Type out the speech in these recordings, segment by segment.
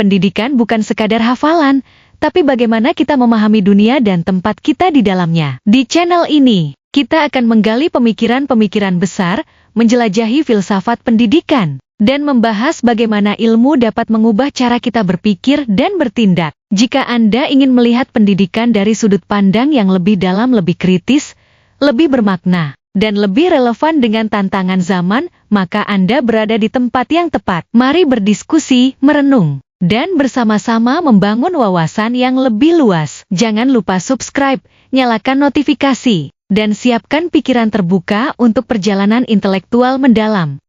Pendidikan bukan sekadar hafalan, tapi bagaimana kita memahami dunia dan tempat kita di dalamnya. Di channel ini, kita akan menggali pemikiran-pemikiran besar, menjelajahi filsafat pendidikan, dan membahas bagaimana ilmu dapat mengubah cara kita berpikir dan bertindak. Jika Anda ingin melihat pendidikan dari sudut pandang yang lebih dalam, lebih kritis, lebih bermakna, dan lebih relevan dengan tantangan zaman, maka Anda berada di tempat yang tepat. Mari berdiskusi, merenung, dan bersama-sama membangun wawasan yang lebih luas. Jangan lupa subscribe, nyalakan notifikasi, dan siapkan pikiran terbuka untuk perjalanan intelektual mendalam.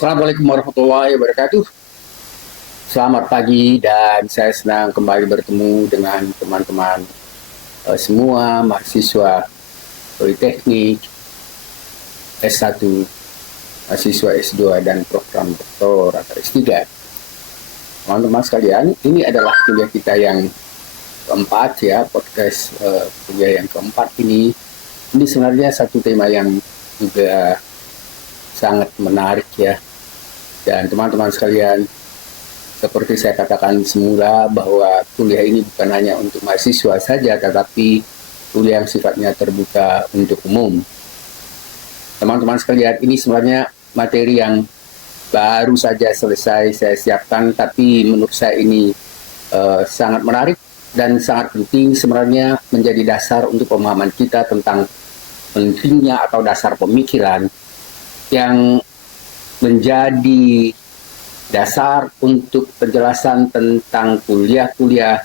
Assalamualaikum warahmatullahi wabarakatuh. Selamat pagi dan saya senang kembali bertemu dengan teman-teman semua mahasiswa Politeknik, S1, mahasiswa S2 dan program doktor atau S3. Teman-teman sekalian, ini adalah kuliah kita yang keempat ya, podcast kuliah yang keempat ini. Ini sebenarnya satu tema yang juga sangat menarik ya. Dan teman-teman sekalian, seperti saya katakan semula bahwa kuliah ini bukan hanya untuk mahasiswa saja, tetapi kuliah yang sifatnya terbuka untuk umum. Teman-teman sekalian, ini sebenarnya materi yang baru saja selesai saya siapkan, tapi menurut saya ini sangat menarik dan sangat penting sebenarnya menjadi dasar untuk pemahaman kita tentang pentingnya atau dasar pemikiran yang menjadi dasar untuk penjelasan tentang kuliah-kuliah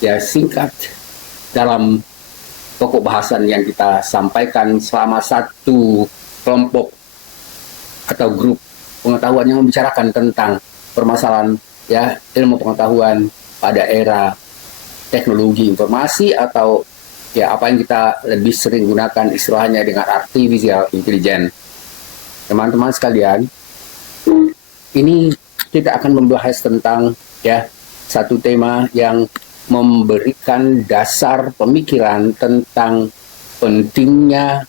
ya singkat dalam pokok bahasan yang kita sampaikan selama satu kelompok atau grup pengetahuan yang membicarakan tentang permasalahan ya ilmu pengetahuan pada era teknologi informasi atau ya apa yang kita lebih sering gunakan istilahnya dengan artificial intelligence. Teman-teman sekalian, ini kita akan membahas tentang ya satu tema yang memberikan dasar pemikiran tentang pentingnya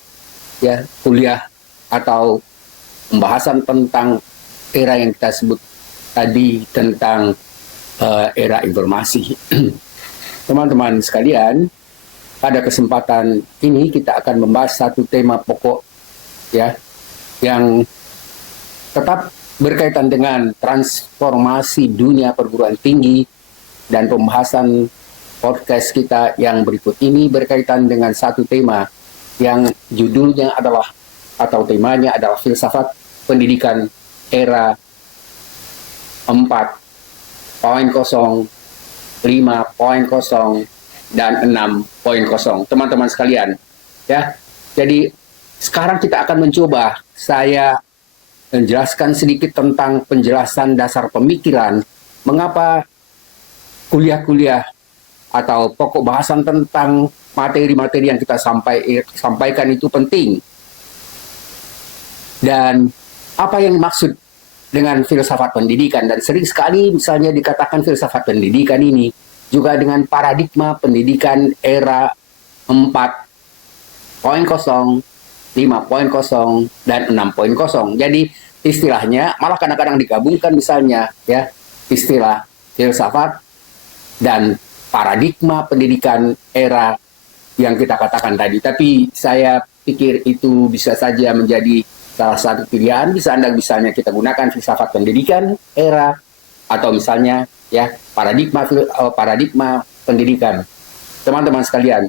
ya kuliah atau pembahasan tentang era yang kita sebut tadi tentang era informasi. Teman-teman sekalian, pada kesempatan ini kita akan membahas satu tema pokok ya yang tetap berkaitan dengan transformasi dunia perguruan tinggi, dan pembahasan podcast kita yang berikut ini berkaitan dengan satu tema yang judulnya adalah atau temanya adalah filsafat pendidikan era 4.0, 5.0, dan 6.0. Teman-teman sekalian, ya. Jadi sekarang kita akan mencoba saya menjelaskan sedikit tentang penjelasan dasar pemikiran mengapa kuliah-kuliah atau pokok bahasan tentang materi-materi yang kita sampaikan itu penting. Dan apa yang maksud dengan filsafat pendidikan, dan sering sekali misalnya dikatakan filsafat pendidikan ini juga dengan paradigma pendidikan era 4.0, 5.0, dan 6.0. Jadi istilahnya malah kadang-kadang digabungkan misalnya ya istilah filsafat dan paradigma pendidikan era yang kita katakan tadi. Tapi saya pikir itu bisa saja menjadi salah satu pilihan. Misalnya kita gunakan filsafat pendidikan era atau misalnya ya paradigma pendidikan. Teman-teman sekalian,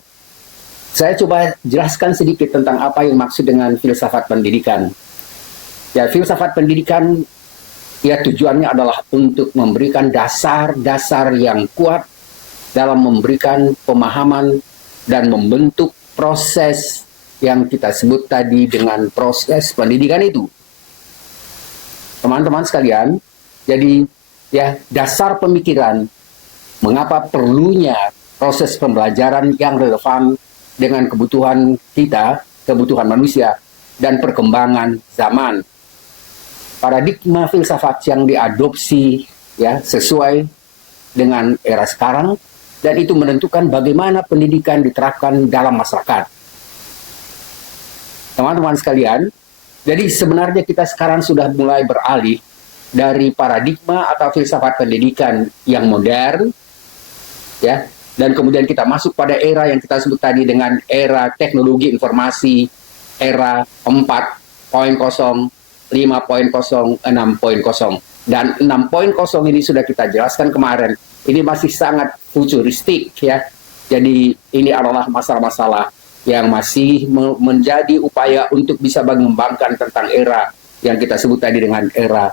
saya coba jelaskan sedikit tentang apa yang maksud dengan filsafat pendidikan. Ya, filsafat pendidikan ya tujuannya adalah untuk memberikan dasar-dasar yang kuat dalam memberikan pemahaman dan membentuk proses yang kita sebut tadi dengan proses pendidikan itu. Teman-teman sekalian, jadi ya dasar pemikiran mengapa perlunya proses pembelajaran yang relevan dengan kebutuhan kita, kebutuhan manusia, dan perkembangan zaman. Paradigma filsafat yang diadopsi ya sesuai dengan era sekarang, dan itu menentukan bagaimana pendidikan diterapkan dalam masyarakat. Teman-teman sekalian, jadi sebenarnya kita sekarang sudah mulai beralih dari paradigma atau filsafat pendidikan yang modern, ya, dan kemudian kita masuk pada era yang kita sebut tadi dengan era teknologi informasi, era 4.0, 5.0, 6.0. Dan 6.0 ini sudah kita jelaskan kemarin, ini masih sangat futuristik ya. Jadi ini adalah masalah-masalah yang masih menjadi upaya untuk bisa mengembangkan tentang era yang kita sebut tadi dengan era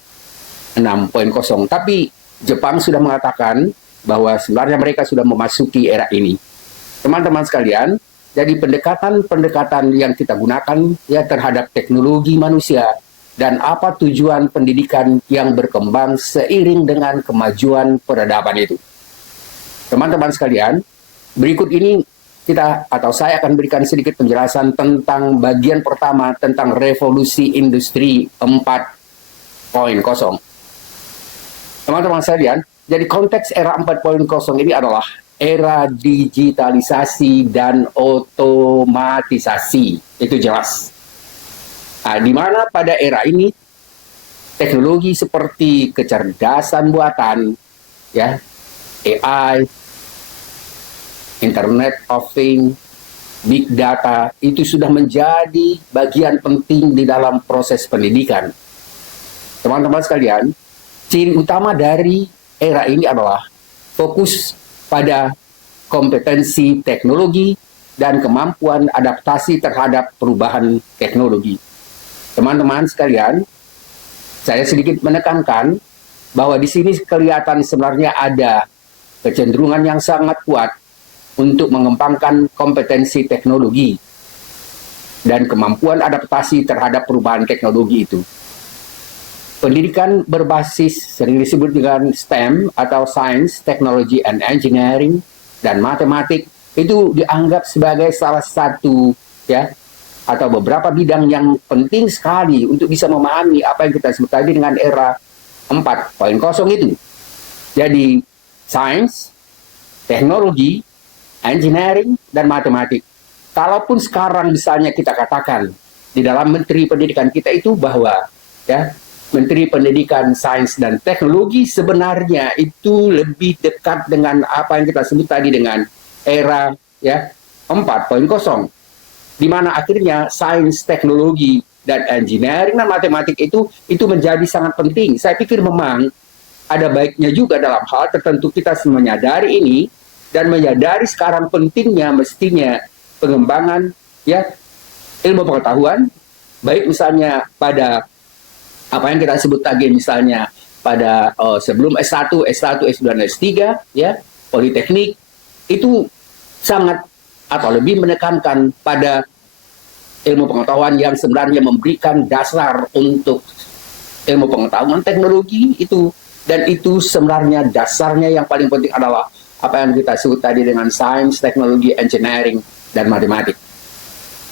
6.0. Tapi Jepang sudah mengatakan bahwa sebenarnya mereka sudah memasuki era ini. Teman-teman sekalian, jadi pendekatan-pendekatan yang kita gunakan ya terhadap teknologi manusia dan apa tujuan pendidikan yang berkembang seiring dengan kemajuan peradaban itu. Teman-teman sekalian, berikut ini saya akan berikan sedikit penjelasan tentang bagian pertama tentang revolusi industri 4.0. Teman-teman sekalian, jadi konteks era 4.0 ini adalah era digitalisasi dan otomatisasi. Itu jelas. Nah, di mana pada era ini teknologi seperti kecerdasan buatan, ya, AI, Internet of Things, Big Data, itu sudah menjadi bagian penting di dalam proses pendidikan. Teman-teman sekalian, ciri utama dari era ini adalah fokus pada kompetensi teknologi dan kemampuan adaptasi terhadap perubahan teknologi. Teman-teman sekalian, saya sedikit menekankan bahwa di sini kelihatan sebenarnya ada kecenderungan yang sangat kuat untuk mengembangkan kompetensi teknologi dan kemampuan adaptasi terhadap perubahan teknologi itu. Pendidikan berbasis sering disebut dengan STEM atau Science, Technology, and Engineering dan matematik itu dianggap sebagai salah satu ya atau beberapa bidang yang penting sekali untuk bisa memahami apa yang kita sebut tadi dengan era 4.0 itu. Jadi sains, teknologi, engineering, dan matematik. Kalaupun sekarang misalnya kita katakan di dalam Menteri Pendidikan kita itu bahwa ya Menteri Pendidikan, Sains, dan Teknologi sebenarnya itu lebih dekat dengan apa yang kita sebut tadi dengan era ya 4.0, di mana akhirnya sains, teknologi, dan engineering dan matematik itu menjadi sangat penting. Saya pikir memang ada baiknya juga dalam hal tertentu kita menyadari ini dan menyadari sekarang pentingnya mestinya pengembangan ya ilmu pengetahuan, baik misalnya pada apa yang kita sebut tadi misalnya pada sebelum S1, S2, dan S3 ya, politeknik itu sangat atau lebih menekankan pada ilmu pengetahuan yang sebenarnya memberikan dasar untuk ilmu pengetahuan teknologi itu, dan itu sebenarnya dasarnya yang paling penting adalah apa yang kita sebut tadi dengan sains, teknologi, engineering, dan matematik.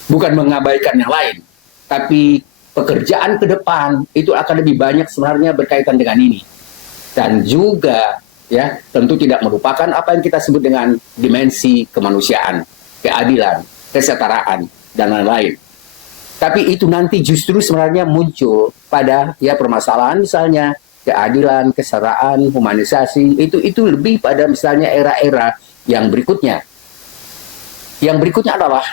Bukan mengabaikan yang lain, tapi pekerjaan ke depan itu akan lebih banyak sebenarnya berkaitan dengan ini. Dan juga ya tentu tidak merupakan apa yang kita sebut dengan dimensi kemanusiaan, keadilan, kesetaraan, dan lain-lain. Tapi itu nanti justru sebenarnya muncul pada ya permasalahan misalnya keadilan, kesetaraan, humanisasi, itu lebih pada misalnya era-era yang berikutnya. Yang berikutnya adalah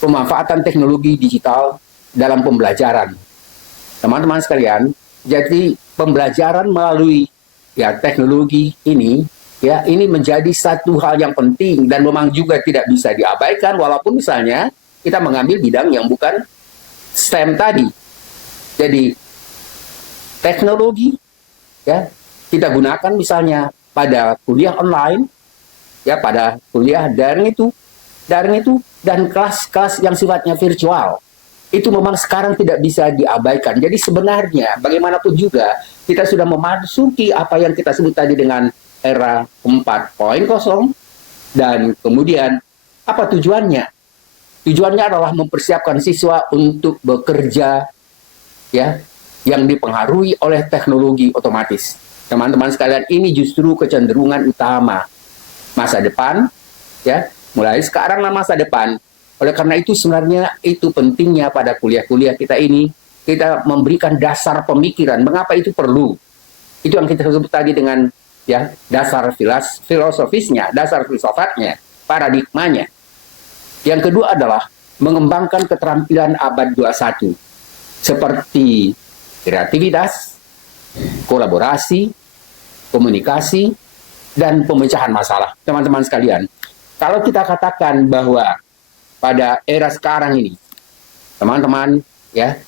pemanfaatan teknologi digital dalam pembelajaran. Teman-teman sekalian, jadi pembelajaran melalui ya teknologi ini ya ini menjadi satu hal yang penting dan memang juga tidak bisa diabaikan walaupun misalnya kita mengambil bidang yang bukan STEM tadi. Jadi teknologi ya kita gunakan misalnya pada kuliah online ya, pada kuliah daring itu dan kelas-kelas yang sifatnya virtual. Itu memang sekarang tidak bisa diabaikan. Jadi sebenarnya bagaimanapun juga kita sudah memasuki apa yang kita sebut tadi dengan era 4.0 dan kemudian apa tujuannya? Tujuannya adalah mempersiapkan siswa untuk bekerja ya yang dipengaruhi oleh teknologi otomatis. Teman-teman sekalian, ini justru kecenderungan utama masa depan ya, mulai sekarang lah masa depan. Oleh karena itu sebenarnya itu pentingnya pada kuliah-kuliah kita ini kita memberikan dasar pemikiran mengapa itu perlu. Itu yang kita sebut tadi dengan ya dasar filosofisnya, dasar filsafatnya, paradigmanya. Yang kedua adalah mengembangkan keterampilan abad 21 seperti kreativitas, kolaborasi, komunikasi, dan pemecahan masalah. Teman-teman sekalian, kalau kita katakan bahwa pada era sekarang ini, teman-teman ya,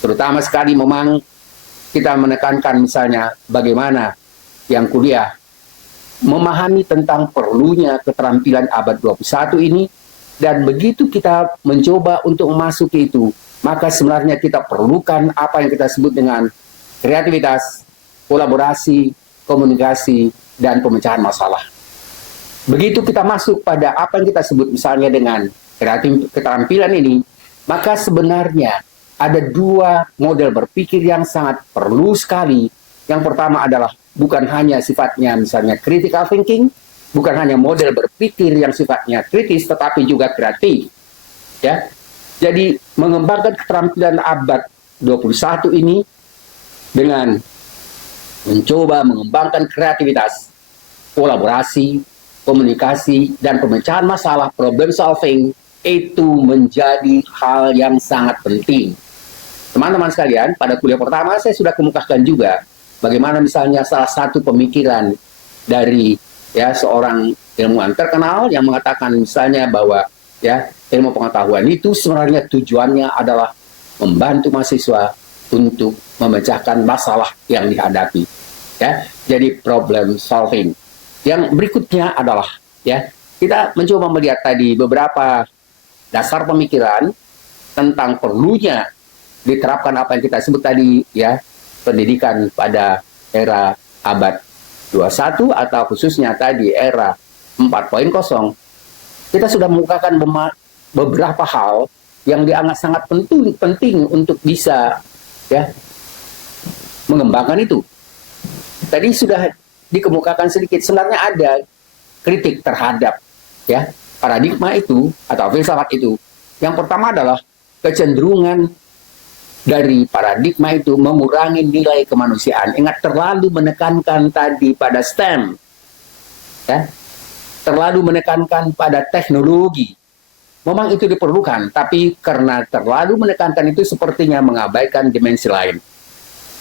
terutama sekali memang kita menekankan misalnya bagaimana yang kuliah memahami tentang perlunya keterampilan abad 21 ini, dan begitu kita mencoba untuk memasuki itu, maka sebenarnya kita perlukan apa yang kita sebut dengan kreativitas, kolaborasi, komunikasi, dan pemecahan masalah. Begitu kita masuk pada apa yang kita sebut misalnya dengan keterampilan ini, maka sebenarnya ada dua model berpikir yang sangat perlu sekali. Yang pertama adalah bukan hanya sifatnya misalnya critical thinking, bukan hanya model berpikir yang sifatnya kritis, tetapi juga kreatif. Ya, jadi mengembangkan keterampilan abad 21 ini dengan mencoba mengembangkan kreativitas, kolaborasi, komunikasi, dan pemecahan masalah, problem solving, itu menjadi hal yang sangat penting. Teman-teman sekalian, pada kuliah pertama saya sudah kemukakan juga bagaimana misalnya salah satu pemikiran dari ya seorang ilmuwan terkenal yang mengatakan misalnya bahwa ya ilmu pengetahuan itu sebenarnya tujuannya adalah membantu mahasiswa untuk memecahkan masalah yang dihadapi. Ya, jadi problem solving. Yang berikutnya adalah ya kita mencoba melihat tadi beberapa dasar pemikiran tentang perlunya diterapkan apa yang kita sebut tadi ya pendidikan pada era abad 21 atau khususnya tadi era 4.0. Kita sudah mengukakan beberapa hal yang dianggap sangat penting untuk bisa ya mengembangkan itu. Tadi sudah dikemukakan sedikit, sebenarnya ada kritik terhadap ya paradigma itu atau filsafat itu. Yang pertama adalah kecenderungan dari paradigma itu mengurangi nilai kemanusiaan. Ingat, terlalu menekankan tadi pada STEM, ya, terlalu menekankan pada teknologi. Memang itu diperlukan, tapi karena terlalu menekankan itu sepertinya mengabaikan dimensi lain.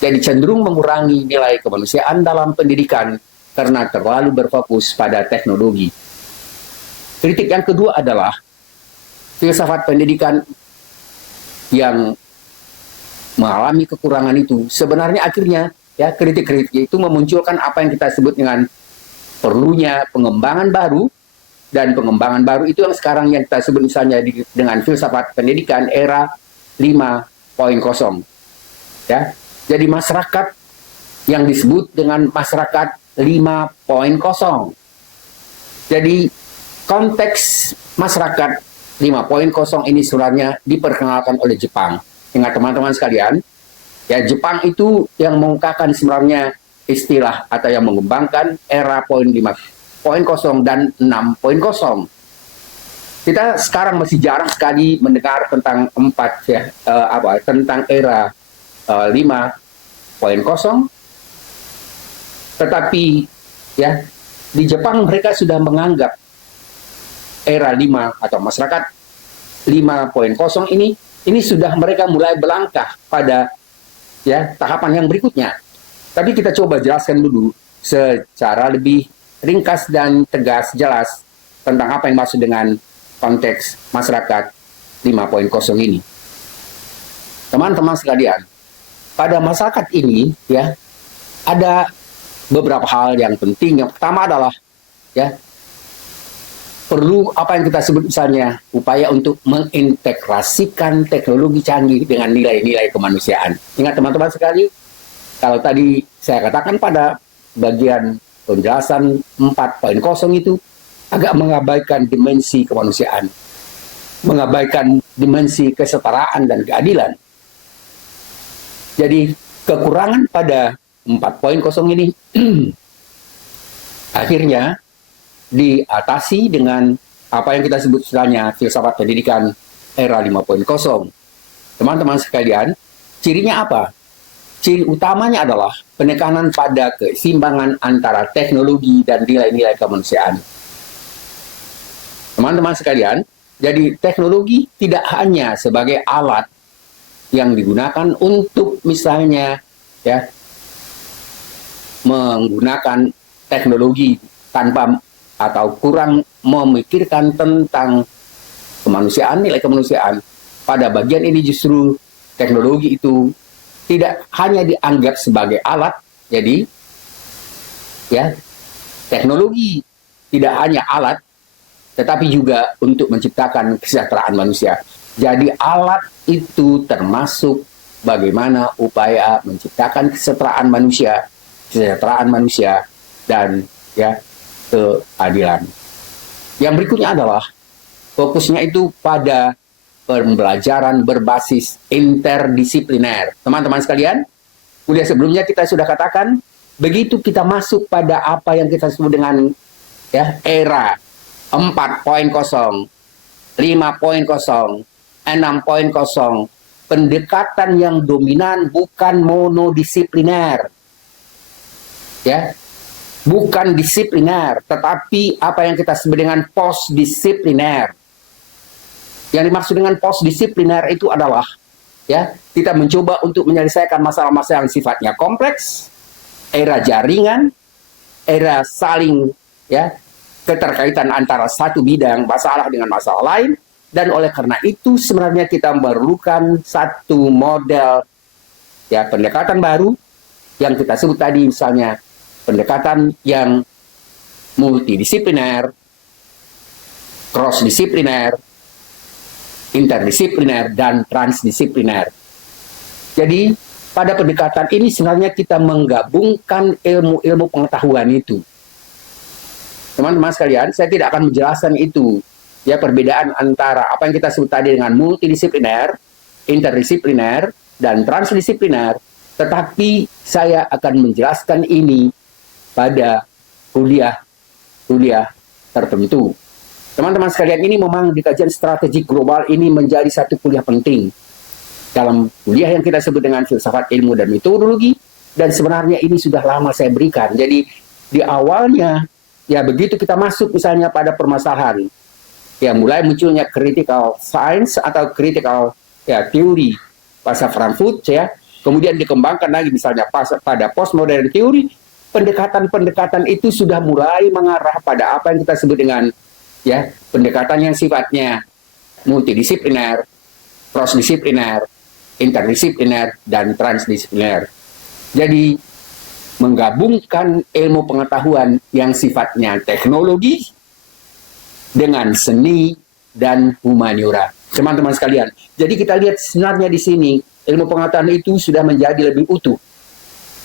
Jadi cenderung mengurangi nilai kemanusiaan dalam pendidikan karena terlalu berfokus pada teknologi. Kritik yang kedua adalah filsafat pendidikan yang mengalami kekurangan itu. Sebenarnya akhirnya ya kritik-kritik itu memunculkan apa yang kita sebut dengan perlunya pengembangan baru, dan pengembangan baru itu yang sekarang yang kita sebut misalnya dengan filsafat pendidikan era 5.0. Ya. Jadi masyarakat yang disebut dengan masyarakat 5.0. Jadi konteks masyarakat 5.0 ini sebenarnya diperkenalkan oleh Jepang. Ingat teman-teman sekalian, ya Jepang itu yang mengungkapkan sebenarnya istilah atau yang mengembangkan era 5.0 dan 6.0. Kita sekarang masih jarang sekali mendengar tentang tentang era 5.0, tetapi ya di Jepang mereka sudah menganggap era 5 atau masyarakat 5.0 ini sudah mereka mulai melangkah pada ya tahapan yang berikutnya. Tapi kita coba jelaskan dulu secara lebih ringkas dan tegas, jelas tentang apa yang maksud dengan konteks masyarakat 5.0 ini. Teman-teman sekalian, pada masyarakat ini ya ada beberapa hal yang penting. Yang pertama adalah ya perlu apa yang kita sebut misalnya upaya untuk mengintegrasikan teknologi canggih dengan nilai-nilai kemanusiaan. Ingat teman-teman sekali, kalau tadi saya katakan pada bagian penjelasan 4.0 itu agak mengabaikan dimensi kemanusiaan. mengabaikan dimensi kesetaraan dan keadilan. Jadi kekurangan pada 4.0 ini akhirnya diatasi dengan apa yang kita sebut istilahnya filsafat pendidikan era 5.0. Teman-teman sekalian, cirinya apa? Ciri utamanya adalah penekanan pada keseimbangan antara teknologi dan nilai-nilai kemanusiaan. Teman-teman sekalian, jadi teknologi tidak hanya sebagai alat yang digunakan untuk misalnya ya menggunakan teknologi tanpa atau kurang memikirkan tentang kemanusiaan, nilai kemanusiaan. Pada bagian ini justru teknologi itu tidak hanya dianggap sebagai alat, jadi ya teknologi tidak hanya alat, tetapi juga untuk menciptakan kesejahteraan manusia. Jadi alat itu termasuk bagaimana upaya menciptakan kesejahteraan manusia dan ya keadilan. Yang berikutnya adalah fokusnya itu pada pembelajaran berbasis interdisipliner. Teman-teman sekalian, kuliah sebelumnya kita sudah katakan, begitu kita masuk pada apa yang kita sebut dengan ya era 4.0, 5.0, 6.0, pendekatan yang dominan bukan monodisipliner. Ya, bukan disipliner, tetapi apa yang kita sebut dengan postdisipliner. Yang dimaksud dengan postdisipliner itu adalah ya, kita mencoba untuk menyelesaikan masalah-masalah yang sifatnya kompleks, era jaringan, era saling ya keterkaitan antara satu bidang masalah dengan masalah lain, dan oleh karena itu sebenarnya kita memerlukan satu model ya pendekatan baru yang kita sebut tadi, misalnya pendekatan yang multidisipliner, cross-disipliner, interdisipliner, dan transdisipliner. Jadi pada pendekatan ini sebenarnya kita menggabungkan ilmu-ilmu pengetahuan itu. Teman-teman sekalian, saya tidak akan menjelaskan itu ya, perbedaan antara apa yang kita sebut tadi dengan multidisipliner, interdisipliner, dan transdisipliner, tetapi saya akan menjelaskan ini pada kuliah tertentu. Teman-teman sekalian, ini memang di kajian strategi global ini menjadi satu kuliah penting dalam kuliah yang kita sebut dengan filsafat ilmu dan metodologi, dan sebenarnya ini sudah lama saya berikan. Jadi di awalnya ya begitu kita masuk misalnya pada permasalahan ya mulai munculnya critical science atau critical ya teori pasca Frankfurt ya, kemudian dikembangkan lagi misalnya pada postmodern teori, pendekatan-pendekatan itu sudah mulai mengarah pada apa yang kita sebut dengan ya pendekatan yang sifatnya multidisipliner, cross-disipliner, interdisipliner, dan transdisipliner. Jadi menggabungkan ilmu pengetahuan yang sifatnya teknologi dengan seni dan humaniora. Teman-teman sekalian, jadi kita lihat sebenarnya di sini ilmu pengetahuan itu sudah menjadi lebih utuh.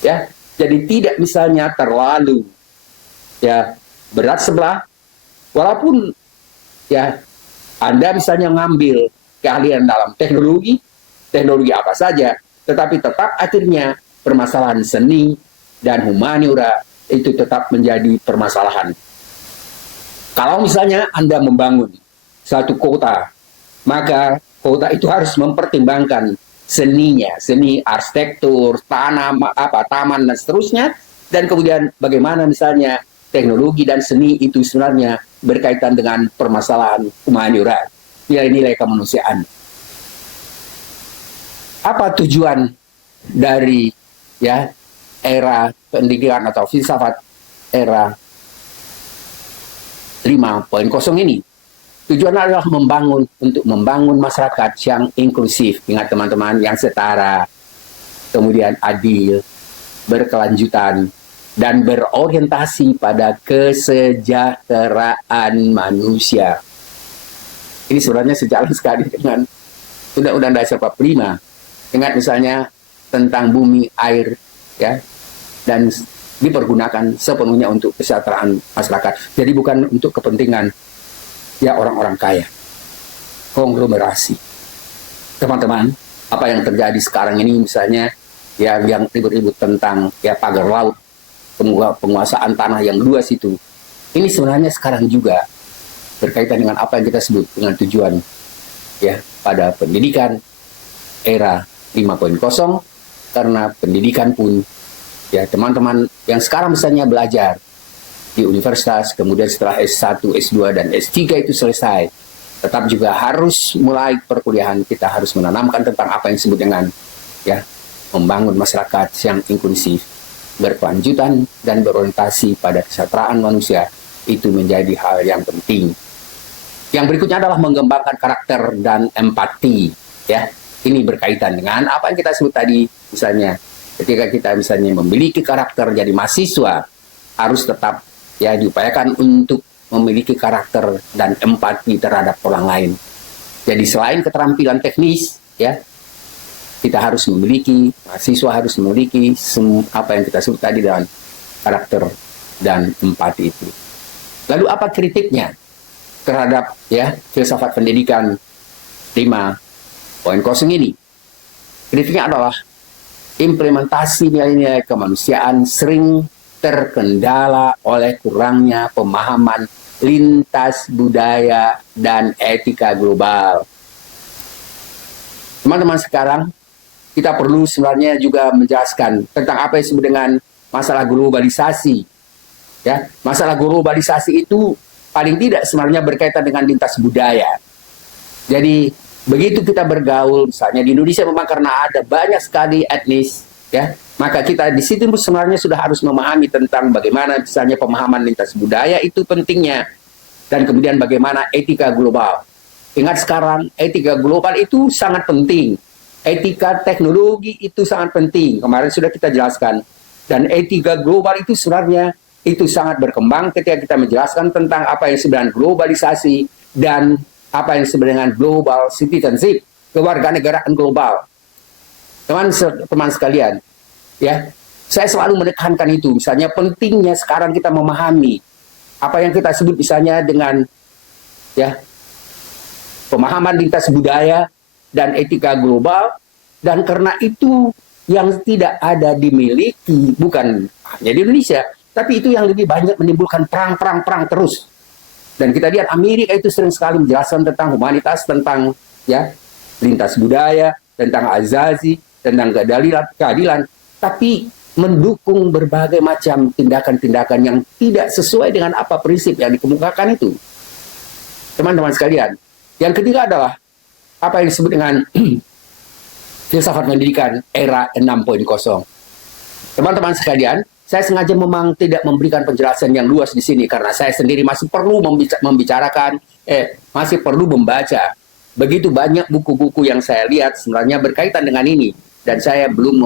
Ya, jadi tidak misalnya terlalu ya berat sebelah, walaupun ya Anda misalnya ngambil keahlian dalam teknologi apa saja, tetapi tetap akhirnya permasalahan seni dan humaniora itu tetap menjadi permasalahan. Kalau misalnya Anda membangun satu kota, maka kota itu harus mempertimbangkan seninya, seni arsitektur, taman dan seterusnya, dan kemudian bagaimana misalnya teknologi dan seni itu sebenarnya berkaitan dengan permasalahan humaniora, nilai-nilai kemanusiaan. Apa tujuan dari ya era pendidikan atau filsafat era 5.0 ini? Tujuannya adalah untuk membangun masyarakat yang inklusif, ingat teman-teman, yang setara, kemudian adil, berkelanjutan, dan berorientasi pada kesejahteraan manusia. Ini sebenarnya sejalan sekali dengan Undang-Undang Dasar 45. Ingat misalnya tentang bumi, air, ya, dan dipergunakan sepenuhnya untuk kesejahteraan masyarakat. Jadi bukan untuk kepentingan ya orang-orang kaya. konglomerasi. Teman-teman, apa yang terjadi sekarang ini misalnya yang ribut-ribut tentang pagar laut, penguasaan tanah yang luas itu, ini sebenarnya sekarang juga berkaitan dengan apa yang kita sebut dengan tujuan pada pendidikan era 5.0, karena pendidikan pun teman-teman yang sekarang misalnya belajar di universitas, kemudian setelah S1, S2, dan S3 itu selesai, tetap juga harus mulai perkuliahan kita harus menanamkan tentang apa yang disebut dengan membangun masyarakat yang inklusif, berkelanjutan, dan berorientasi pada kesejahteraan manusia. Itu menjadi hal yang penting. Yang berikutnya adalah mengembangkan karakter dan empati. Ini berkaitan dengan apa yang kita sebut tadi, misalnya ketika kita misalnya memiliki karakter jadi mahasiswa, harus tetap diupayakan untuk memiliki karakter dan empati terhadap orang lain. Jadi selain keterampilan teknis, kita harus memiliki, mahasiswa harus memiliki apa yang kita sebut tadi dengan karakter dan empati itu. Lalu apa kritiknya terhadap filsafat pendidikan 5.0 ini? Kritiknya adalah implementasi nilai-nilai kemanusiaan sering terkendala oleh kurangnya pemahaman lintas budaya dan etika global. Teman-teman sekarang, kita perlu sebenarnya juga menjelaskan tentang apa yang disebut dengan masalah globalisasi. Masalah globalisasi itu paling tidak sebenarnya berkaitan dengan lintas budaya. Jadi begitu kita bergaul, misalnya di Indonesia memang karena ada banyak sekali etnis, maka kita di situ sebenarnya sudah harus memahami tentang bagaimana misalnya pemahaman lintas budaya itu pentingnya, dan kemudian bagaimana etika global. Ingat sekarang, etika global itu sangat penting. Etika teknologi itu sangat penting. Kemarin sudah kita jelaskan. Dan etika global itu sebenarnya itu sangat berkembang ketika kita menjelaskan tentang apa yang disebut dengan globalisasi dan apa yang disebut dengan global citizenship, kewarganegaraan global. Teman-teman sekalian, saya selalu menekankan itu. Misalnya pentingnya sekarang kita memahami apa yang kita sebut misalnya dengan pemahaman lintas budaya dan etika global, dan karena itu yang tidak ada dimiliki bukan hanya di Indonesia, tapi itu yang lebih banyak menimbulkan perang terus. Dan kita lihat Amerika itu sering sekali menjelaskan tentang humanitas, tentang lintas budaya, tentang azazi, tentang keadilan, tapi mendukung berbagai macam tindakan-tindakan yang tidak sesuai dengan apa prinsip yang dikemukakan itu. Teman-teman sekalian, yang ketiga adalah apa yang disebut dengan filsafat pendidikan era 6.0. Teman-teman sekalian, saya sengaja memang tidak memberikan penjelasan yang luas di sini karena saya sendiri masih perlu masih perlu membaca. Begitu banyak buku-buku yang saya lihat sebenarnya berkaitan dengan ini, dan saya belum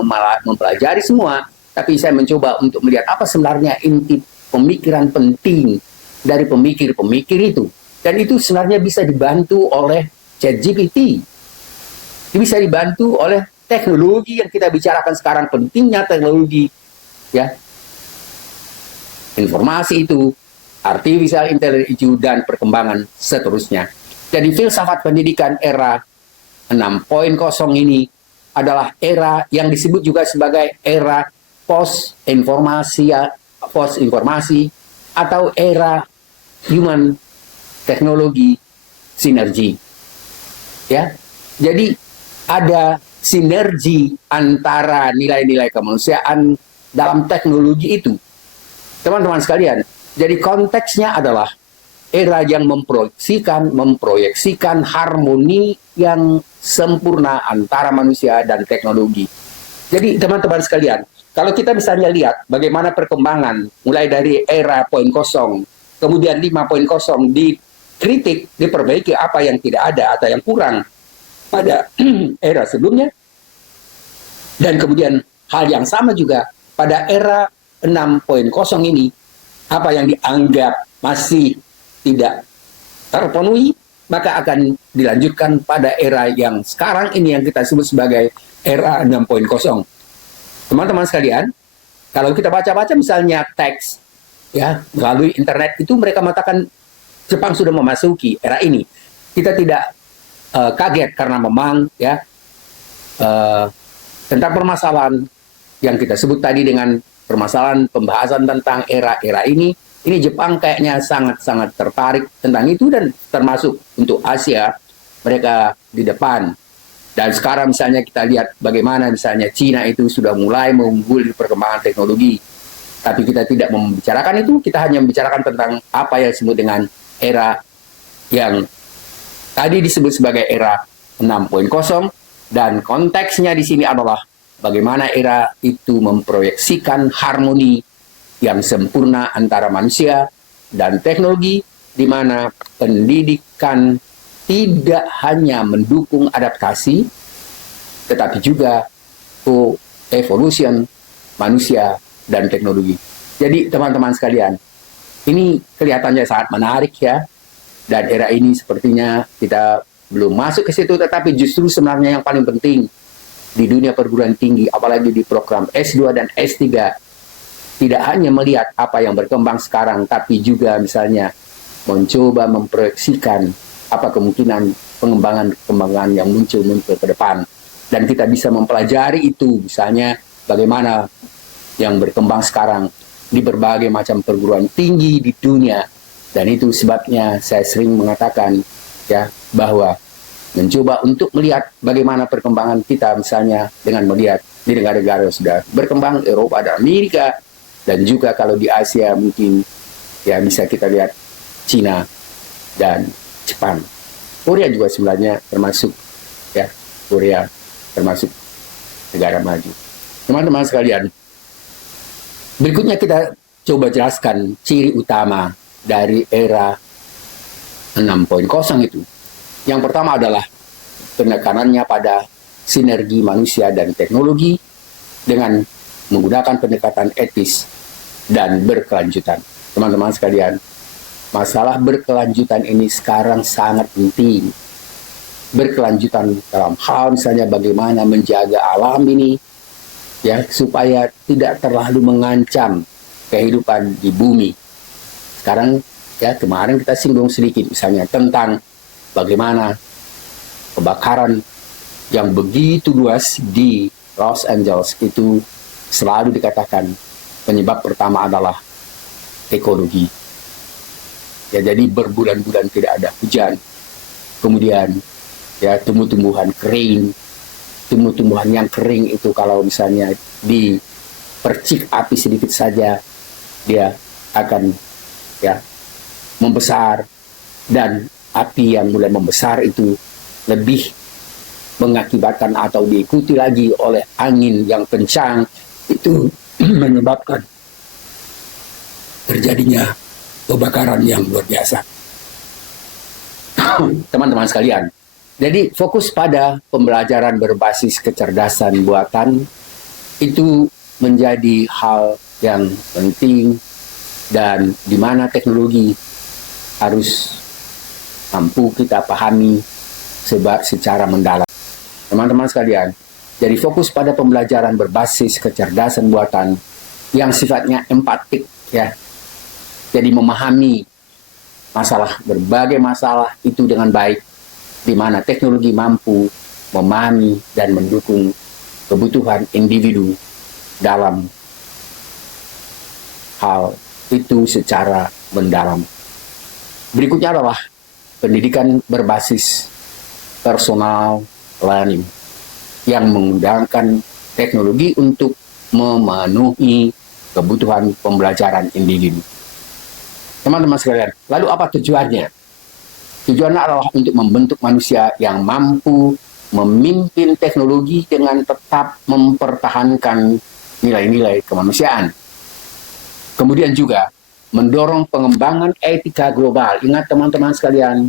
mempelajari semua, tapi saya mencoba untuk melihat apa sebenarnya inti pemikiran penting dari pemikir-pemikir itu. Dan itu sebenarnya bisa dibantu oleh ChatGPT. Bisa dibantu oleh teknologi yang kita bicarakan sekarang, pentingnya teknologi informasi itu, artificial intelligence itu, dan perkembangan seterusnya. Jadi filsafat pendidikan era 6.0 ini adalah era yang disebut juga sebagai era post informasi atau era human teknologi sinergi. Jadi ada sinergi antara nilai-nilai kemanusiaan dalam teknologi itu. Teman-teman sekalian, jadi konteksnya adalah era yang memproyeksikan harmoni yang sempurna antara manusia dan teknologi. Jadi teman-teman sekalian, kalau kita misalnya lihat bagaimana perkembangan mulai dari era 0.0, kemudian 5.0 dikritik, diperbaiki apa yang tidak ada atau yang kurang pada era sebelumnya, dan kemudian hal yang sama juga pada era 6.0 ini, apa yang dianggap masih tidak terpenuhi, maka akan dilanjutkan pada era yang sekarang ini yang kita sebut sebagai era 6.0. Teman-teman sekalian, kalau kita baca-baca misalnya teks melalui internet itu, mereka mengatakan Jepang sudah memasuki era ini. Kita tidak kaget karena memang ya tentang permasalahan yang kita sebut tadi dengan permasalahan pembahasan tentang era-era ini Jepang kayaknya sangat-sangat tertarik tentang itu, dan termasuk untuk Asia mereka di depan. Dan sekarang misalnya kita lihat bagaimana misalnya Cina itu sudah mulai mengunggul di perkembangan teknologi. Tapi kita tidak membicarakan itu, kita hanya membicarakan tentang apa yang disebut dengan era yang tadi disebut sebagai era 6.0, dan konteksnya di sini adalah bagaimana era itu memproyeksikan harmoni yang sempurna antara manusia dan teknologi, di mana pendidikan tidak hanya mendukung adaptasi, tetapi juga co-evolution manusia dan teknologi. Jadi teman-teman sekalian, ini kelihatannya sangat menarik ya, dan era ini sepertinya kita belum masuk ke situ, tetapi justru sebenarnya yang paling penting di dunia perguruan tinggi, apalagi di program S2 dan S3, tidak hanya melihat apa yang berkembang sekarang, tapi juga misalnya mencoba memproyeksikan apa kemungkinan pengembangan yang muncul ke depan. Dan kita bisa mempelajari itu, misalnya bagaimana yang berkembang sekarang di berbagai macam perguruan tinggi di dunia. Dan itu sebabnya saya sering mengatakan ya, bahwa mencoba untuk melihat bagaimana perkembangan kita misalnya dengan melihat di negara-negara yang sudah berkembang, Eropa dan Amerika, dan juga kalau di Asia mungkin ya bisa kita lihat Cina dan Jepang. Korea juga sebenarnya termasuk ya, Korea termasuk negara maju. Teman-teman sekalian, berikutnya kita coba jelaskan ciri utama dari era 6.0 itu. Yang pertama adalah penekanannya pada sinergi manusia dan teknologi dengan menggunakan pendekatan etis dan berkelanjutan. Teman-teman sekalian, masalah berkelanjutan ini sekarang sangat penting. Berkelanjutan dalam hal misalnya bagaimana menjaga alam ini ya, supaya tidak terlalu mengancam kehidupan di bumi. Sekarang ya, kemarin kita singgung sedikit misalnya tentang bagaimana kebakaran yang begitu luas di Los Angeles itu selalu dikatakan penyebab pertama adalah ekologi. Ya, jadi berbulan-bulan tidak ada hujan. Kemudian ya, tumbuh-tumbuhan kering. Tumbuh-tumbuhan yang kering itu kalau misalnya dipercik api sedikit saja, dia akan ya membesar, dan api yang mulai membesar itu lebih mengakibatkan atau diikuti lagi oleh angin yang kencang, itu menyebabkan terjadinya kebakaran yang luar biasa. Teman-teman sekalian, jadi fokus pada pembelajaran berbasis kecerdasan buatan itu menjadi hal yang penting, dan di mana teknologi harus mampu kita pahami secara mendalam. Teman-teman sekalian, jadi fokus pada pembelajaran berbasis kecerdasan buatan yang sifatnya empatik ya. Jadi memahami berbagai masalah itu dengan baik, di mana teknologi mampu memahami dan mendukung kebutuhan individu dalam hal itu secara mendalam. Berikutnya adalah pendidikan berbasis personal learning yang menggunakan teknologi untuk memenuhi kebutuhan pembelajaran individu. Teman-teman sekalian, lalu apa tujuannya? Tujuannya adalah untuk membentuk manusia yang mampu memimpin teknologi dengan tetap mempertahankan nilai-nilai kemanusiaan. Kemudian juga mendorong pengembangan etika global. Ingat teman-teman sekalian,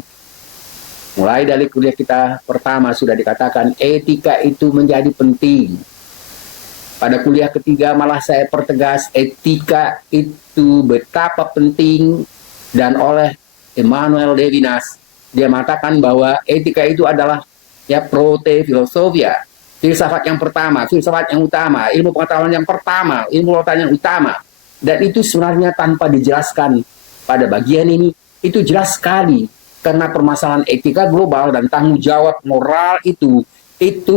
mulai dari kuliah kita pertama sudah dikatakan etika itu menjadi penting. Pada kuliah ketiga malah saya pertegas etika itu betapa penting, dan oleh Emmanuel Levinas dia mengatakan bahwa etika itu adalah ya prote filosofia, filsafat yang pertama, filsafat yang utama, ilmu pengetahuan yang pertama, ilmu pengetahuan yang utama. Dan itu sebenarnya tanpa dijelaskan pada bagian ini, itu jelas sekali karena permasalahan etika global dan tanggung jawab moral itu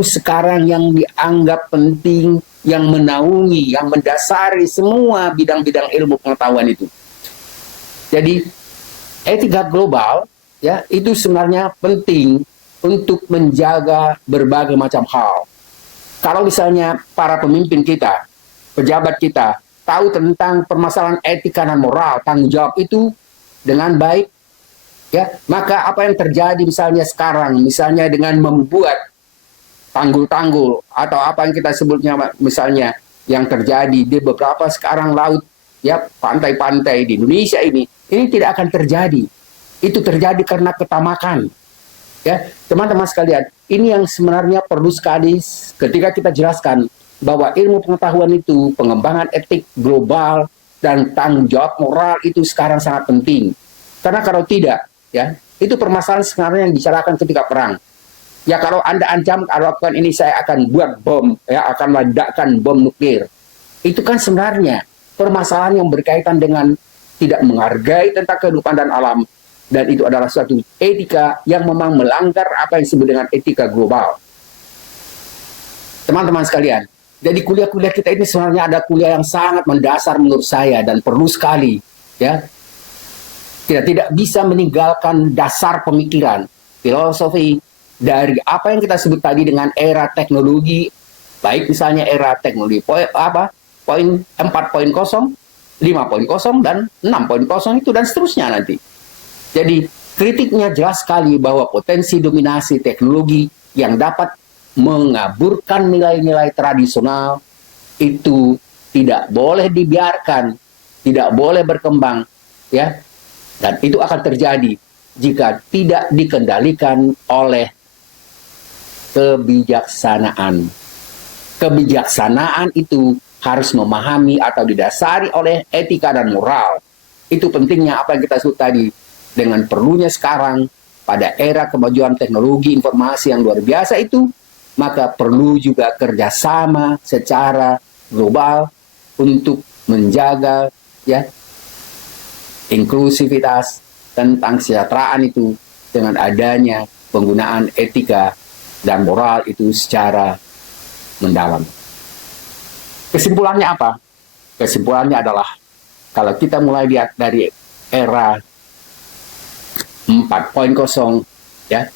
sekarang yang dianggap penting, yang menaungi, yang mendasari semua bidang-bidang ilmu pengetahuan itu. Jadi etika global ya itu sebenarnya penting untuk menjaga berbagai macam hal. Kalau misalnya para pemimpin kita, pejabat kita tahu tentang permasalahan etika dan moral, tanggung jawab itu dengan baik, ya, maka apa yang terjadi misalnya sekarang, misalnya dengan membuat tanggul-tanggul atau apa yang kita sebutnya misalnya yang terjadi di beberapa sekarang laut, ya, pantai-pantai di Indonesia ini tidak akan terjadi. Itu terjadi karena ketamakan. Ya, teman-teman sekalian, ini yang sebenarnya perlu sekali ketika kita jelaskan bahwa ilmu pengetahuan itu, pengembangan etik global dan tanggung jawab moral itu sekarang sangat penting. Karena kalau tidak, ya, itu permasalahan sebenarnya yang dibicarakan ketika perang. Ya, kalau Anda ancam, kalau lakukan ini saya akan buat bom, ya, akan meledakkan bom nuklir. Itu kan sebenarnya permasalahan yang berkaitan dengan tidak menghargai tentang kehidupan dan alam. Dan itu adalah suatu etika yang memang melanggar apa yang disebut dengan etika global. Teman-teman sekalian, jadi kuliah-kuliah kita ini sebenarnya ada kuliah yang sangat mendasar menurut saya dan perlu sekali, ya. Kita tidak bisa meninggalkan dasar pemikiran, filosofi, dari apa yang kita sebut tadi dengan era teknologi, baik misalnya era teknologi poin 4.0, 5.0 dan 6.0 itu dan seterusnya nanti. Jadi kritiknya jelas sekali bahwa potensi dominasi teknologi yang dapat mengaburkan nilai-nilai tradisional itu tidak boleh dibiarkan, tidak boleh berkembang, ya. Dan itu akan terjadi jika tidak dikendalikan oleh kebijaksanaan. Kebijaksanaan itu harus memahami atau didasari oleh etika dan moral. Itu pentingnya apa yang kita sebut tadi. Dengan perlunya sekarang, pada era kemajuan teknologi informasi yang luar biasa itu, maka perlu juga kerjasama secara global untuk menjaga, ya, inklusivitas tentang kesejahteraan itu dengan adanya penggunaan etika dan moral itu secara mendalam. Kesimpulannya apa? Kesimpulannya adalah kalau kita mulai lihat dari era 4.0, ya,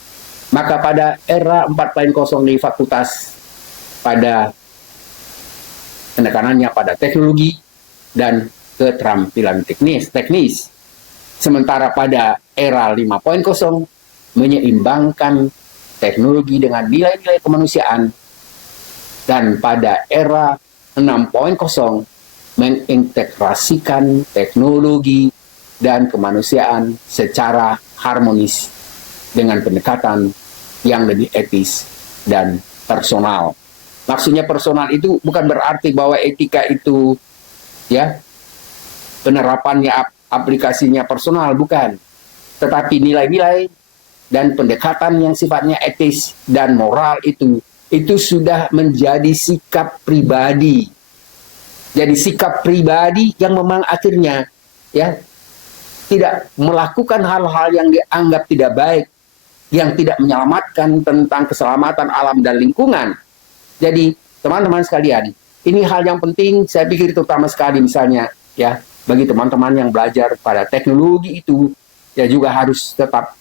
maka pada era 4.0 di fakultas pada penekanannya pada teknologi dan keterampilan teknis. Sementara pada era 5.0 menyeimbangkan teknologi dengan nilai-nilai kemanusiaan, dan pada era 6.0 mengintegrasikan teknologi dan kemanusiaan secara harmonis dengan pendekatan yang lebih etis dan personal. Maksudnya personal itu bukan berarti bahwa etika itu, ya, penerapannya aplikasinya personal, bukan. Tetapi nilai-nilai dan pendekatan yang sifatnya etis dan moral itu sudah menjadi sikap pribadi. Jadi sikap pribadi yang memang akhirnya, ya, tidak melakukan hal-hal yang dianggap tidak baik, yang tidak menyelamatkan tentang keselamatan alam dan lingkungan. Jadi teman-teman sekalian, ini hal yang penting saya pikir terutama sekali misalnya, ya, bagi teman-teman yang belajar pada teknologi itu, ya, juga harus tetap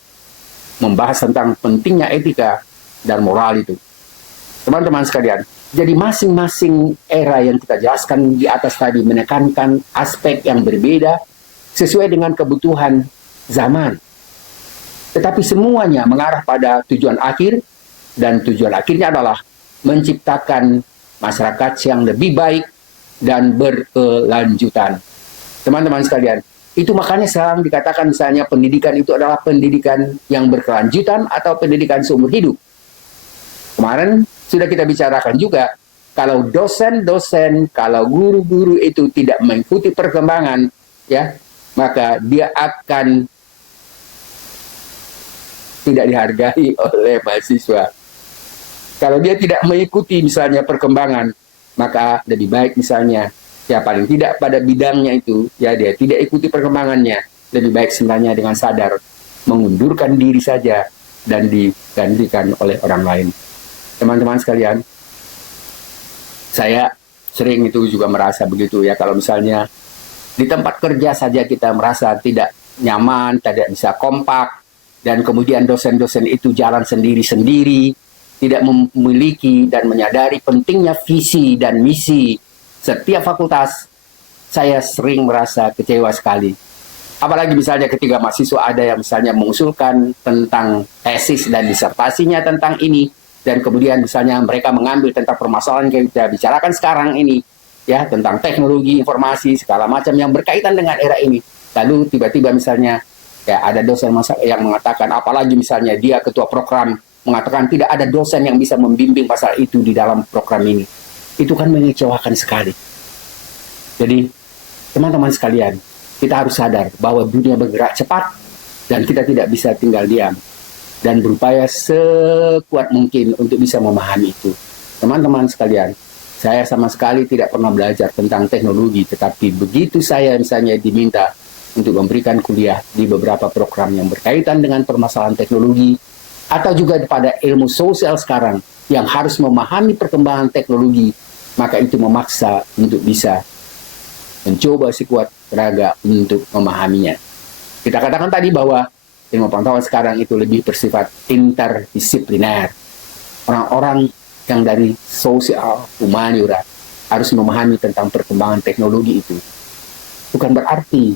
membahas tentang pentingnya etika dan moral itu. Teman-teman sekalian, jadi masing-masing era yang kita jelaskan di atas tadi menekankan aspek yang berbeda sesuai dengan kebutuhan zaman. Tetapi semuanya mengarah pada tujuan akhir, dan tujuan akhirnya adalah menciptakan masyarakat yang lebih baik dan berkelanjutan. Teman-teman sekalian, itu makanya sekarang dikatakan misalnya pendidikan itu adalah pendidikan yang berkelanjutan atau pendidikan seumur hidup. Kemarin sudah kita bicarakan juga, kalau dosen-dosen, kalau guru-guru itu tidak mengikuti perkembangan, ya, maka dia akan tidak dihargai oleh mahasiswa. Kalau dia tidak mengikuti misalnya perkembangan, maka lebih baik misalnya, ya, paling tidak pada bidangnya itu, ya, dia tidak ikuti perkembangannya. Lebih baik sebenarnya dengan sadar mengundurkan diri saja dan digantikan oleh orang lain. Teman-teman sekalian, saya sering itu juga merasa begitu ya, kalau misalnya di tempat kerja saja kita merasa tidak nyaman, tidak bisa kompak, dan kemudian dosen-dosen itu jalan sendiri-sendiri, tidak memiliki dan menyadari pentingnya visi dan misi setiap fakultas, saya sering merasa kecewa sekali. Apalagi misalnya ketika mahasiswa ada yang misalnya mengusulkan tentang tesis dan disertasinya tentang ini, dan kemudian misalnya mereka mengambil tentang permasalahan yang kita bicarakan sekarang ini, ya, tentang teknologi informasi segala macam yang berkaitan dengan era ini. Lalu tiba-tiba misalnya ya ada dosen yang mengatakan, apalagi misalnya dia ketua program mengatakan tidak ada dosen yang bisa membimbing pasal itu di dalam program ini. Itu kan mengecewakan sekali. Jadi teman-teman sekalian, kita harus sadar bahwa dunia bergerak cepat dan kita tidak bisa tinggal diam dan berupaya sekuat mungkin untuk bisa memahami itu. Teman-teman sekalian, saya sama sekali tidak pernah belajar tentang teknologi, tetapi begitu saya misalnya diminta untuk memberikan kuliah di beberapa program yang berkaitan dengan permasalahan teknologi, atau juga pada ilmu sosial sekarang yang harus memahami perkembangan teknologi, maka itu memaksa untuk bisa mencoba sekuat tenaga untuk memahaminya. Kita katakan tadi bahwa ilmu pengetahuan sekarang itu lebih bersifat interdisipliner. Orang-orang yang dari sosial, humaniora harus memahami tentang perkembangan teknologi itu. Bukan berarti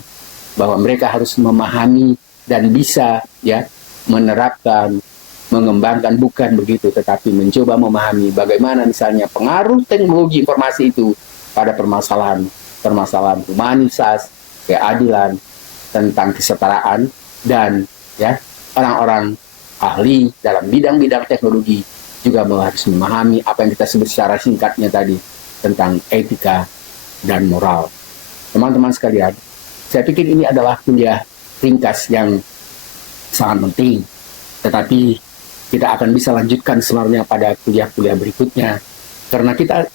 bahwa mereka harus memahami dan bisa ya menerapkan, mengembangkan, bukan begitu, tetapi mencoba memahami bagaimana misalnya pengaruh teknologi informasi itu pada permasalahan humanitas, keadilan, tentang kesetaraan, dan ya orang-orang ahli dalam bidang-bidang teknologi juga harus memahami apa yang kita sebut secara singkatnya tadi tentang etika dan moral. Teman-teman sekalian, saya pikir ini adalah kuliah ringkas yang sangat penting, tetapi kita akan bisa lanjutkan sebenarnya pada kuliah-kuliah berikutnya, karena kita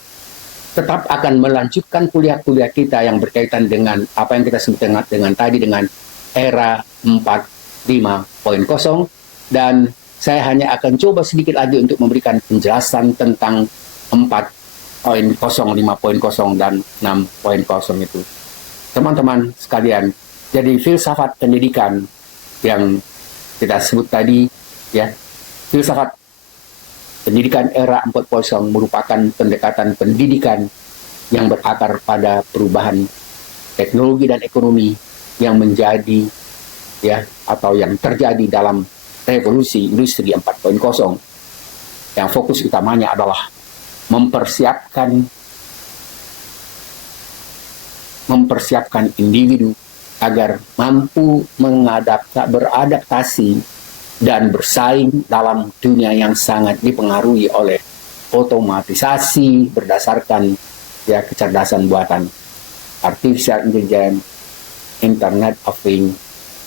tetap akan melanjutkan kuliah-kuliah kita yang berkaitan dengan apa yang kita sebut dengan tadi, dengan era 4.5.0, dan saya hanya akan coba sedikit lagi untuk memberikan penjelasan tentang 4.0, 5.0, dan 6.0 itu. Teman-teman sekalian, jadi filsafat pendidikan yang kita sebut tadi, ya, filsafat pendidikan era 4.0 merupakan pendekatan pendidikan yang berakar pada perubahan teknologi dan ekonomi yang menjadi ya atau yang terjadi dalam revolusi industri 4.0, yang fokus utamanya adalah mempersiapkan individu agar mampu beradaptasi dan bersaing dalam dunia yang sangat dipengaruhi oleh otomatisasi berdasarkan ya kecerdasan buatan, artificial intelligence, Internet of Things,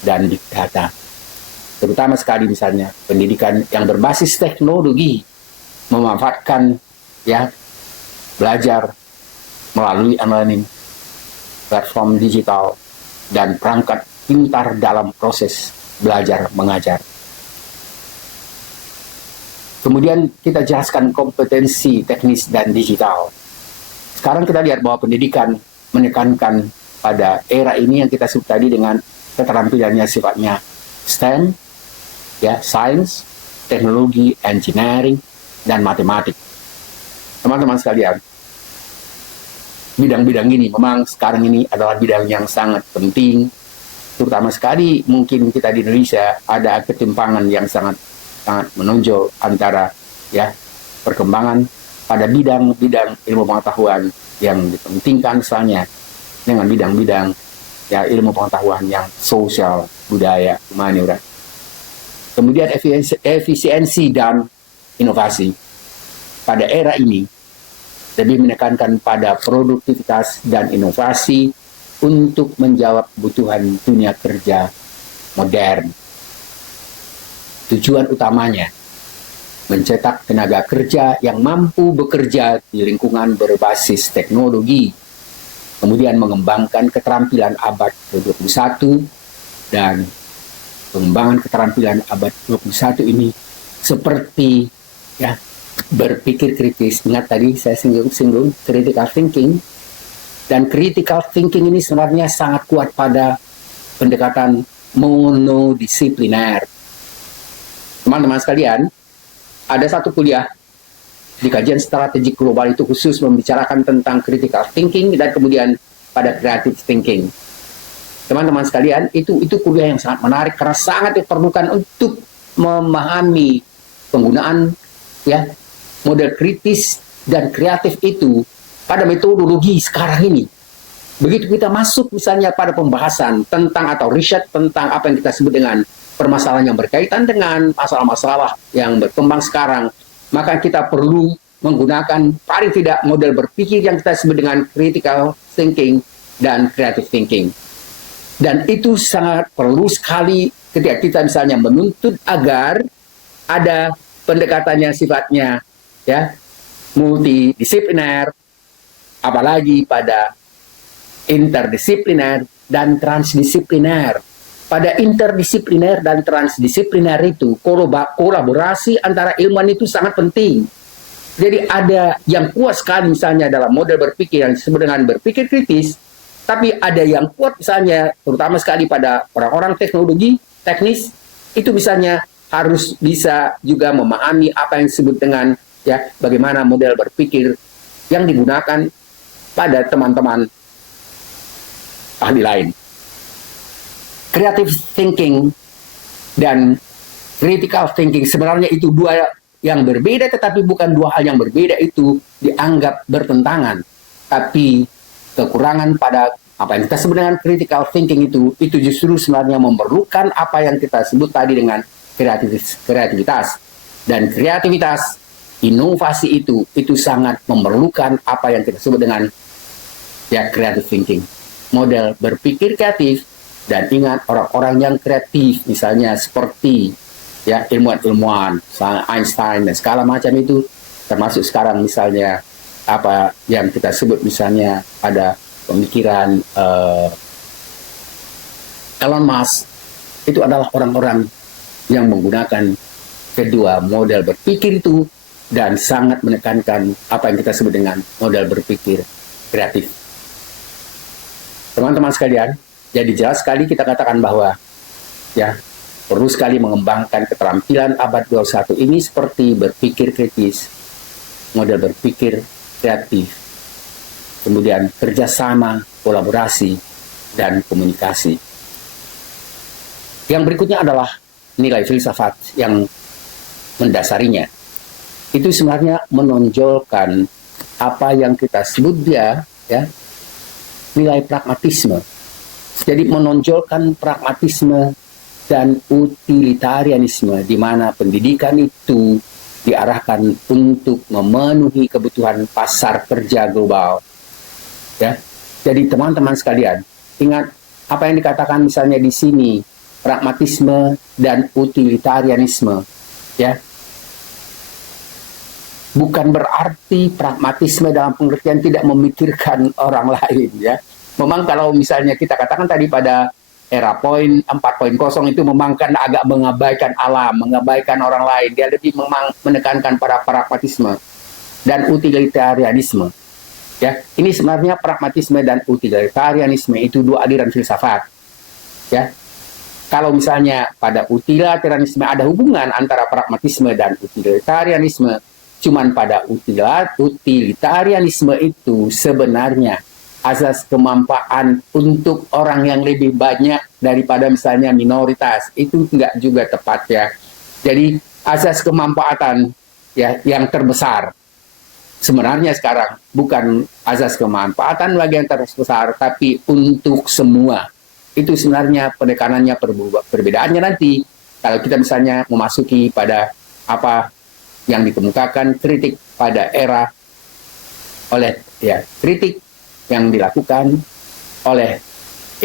dan big data. Terutama sekali misalnya pendidikan yang berbasis teknologi memanfaatkan ya belajar melalui e-learning, platform digital, dan perangkat pintar dalam proses belajar mengajar. Kemudian kita jelaskan kompetensi teknis dan digital. Sekarang kita lihat bahwa pendidikan menekankan pada era ini yang kita sebut tadi dengan keterampilannya sifatnya STEM, ya, science, teknologi, engineering, dan matematik. Teman-teman sekalian, bidang-bidang ini memang sekarang ini adalah bidang yang sangat penting, terutama sekali mungkin kita di Indonesia ada ketimpangan yang sangat menonjol antara ya perkembangan pada bidang-bidang ilmu pengetahuan yang dipentingkan misalnya dengan bidang-bidang ya ilmu pengetahuan yang sosial, budaya, humaniora. Kemudian efisiensi dan inovasi pada era ini lebih menekankan pada produktivitas dan inovasi untuk menjawab kebutuhan dunia kerja modern. Tujuan utamanya mencetak tenaga kerja yang mampu bekerja di lingkungan berbasis teknologi, kemudian mengembangkan keterampilan abad ke-21 dan pengembangan keterampilan abad 21 ini seperti ya berpikir kritis. Ingat tadi saya singgung critical thinking, dan critical thinking ini sebenarnya sangat kuat pada pendekatan monodisipliner. Teman-teman sekalian, ada satu kuliah di kajian strategik global itu khusus membicarakan tentang critical thinking dan kemudian pada creative thinking. Teman-teman sekalian, itu kuliah yang sangat menarik karena sangat diperlukan untuk memahami penggunaan ya model kritis dan kreatif itu pada metodologi sekarang ini. Begitu kita masuk misalnya pada pembahasan tentang atau riset tentang apa yang kita sebut dengan permasalahan yang berkaitan dengan masalah-masalah yang berkembang sekarang, maka kita perlu menggunakan paling tidak model berpikir yang kita sebut dengan critical thinking dan creative thinking. Dan itu sangat perlu sekali ketika kita misalnya menuntut agar ada pendekatannya sifatnya ya multidisipliner, apalagi pada interdisipliner dan transdisipliner. Pada interdisipliner dan transdisipliner itu kolaborasi antara ilmuwan itu sangat penting. Jadi ada yang kuat sekali misalnya dalam model berpikir yang disebut dengan berpikir kritis, tapi ada yang kuat misalnya terutama sekali pada orang-orang teknis, itu misalnya harus bisa juga memahami apa yang disebut dengan ya bagaimana model berpikir yang digunakan pada teman-teman ahli lain. Creative thinking dan critical thinking sebenarnya itu dua yang berbeda, tetapi bukan dua hal yang berbeda itu dianggap bertentangan. Tapi kekurangan pada apa yang kita sebut dengan critical thinking itu justru sebenarnya memerlukan apa yang kita sebut tadi dengan kreativitas. Dan kreativitas, inovasi itu sangat memerlukan apa yang kita sebut dengan ya creative thinking. Model berpikir kreatif, dan ingat orang-orang yang kreatif misalnya seperti ya ilmuwan-ilmuwan, Einstein dan segala macam itu, termasuk sekarang misalnya apa yang kita sebut misalnya ada pemikiran Elon Musk, itu adalah orang-orang yang menggunakan kedua model berpikir itu dan sangat menekankan apa yang kita sebut dengan model berpikir kreatif. Teman-teman sekalian, jadi jelas sekali kita katakan bahwa ya perlu sekali mengembangkan keterampilan abad 21 ini seperti berpikir kritis, model berpikir kreatif, kemudian kerjasama, kolaborasi, dan komunikasi. Yang berikutnya adalah nilai filsafat yang mendasarinya. Itu sebenarnya menonjolkan apa yang kita sebut ya nilai pragmatisme. Jadi menonjolkan pragmatisme dan utilitarianisme, di mana pendidikan itu diarahkan untuk memenuhi kebutuhan pasar kerja global. Ya, jadi teman-teman sekalian, ingat apa yang dikatakan misalnya di sini, pragmatisme dan utilitarianisme, ya. Bukan berarti pragmatisme dalam pengertian tidak memikirkan orang lain, ya. Memang kalau misalnya kita katakan tadi pada era 4.0 itu memang kan agak mengabaikan alam, mengabaikan orang lain. Dia lebih memang menekankan pada pragmatisme dan utilitarianisme. Ya, ini sebenarnya pragmatisme dan utilitarianisme itu dua aliran filsafat. Ya, kalau misalnya pada utilitarianisme ada hubungan antara pragmatisme dan utilitarianisme, cuman pada utilitarianisme itu sebenarnya asas kemanfaatan untuk orang yang lebih banyak daripada misalnya minoritas, itu enggak juga tepat ya. Jadi asas kemanfaatan ya yang terbesar sebenarnya sekarang bukan asas kemanfaatan bagi yang terbesar, tapi untuk semua. Itu sebenarnya penekanannya, perbedaannya nanti kalau kita misalnya memasuki pada apa yang dikemukakan kritik pada era oleh ya kritik yang dilakukan oleh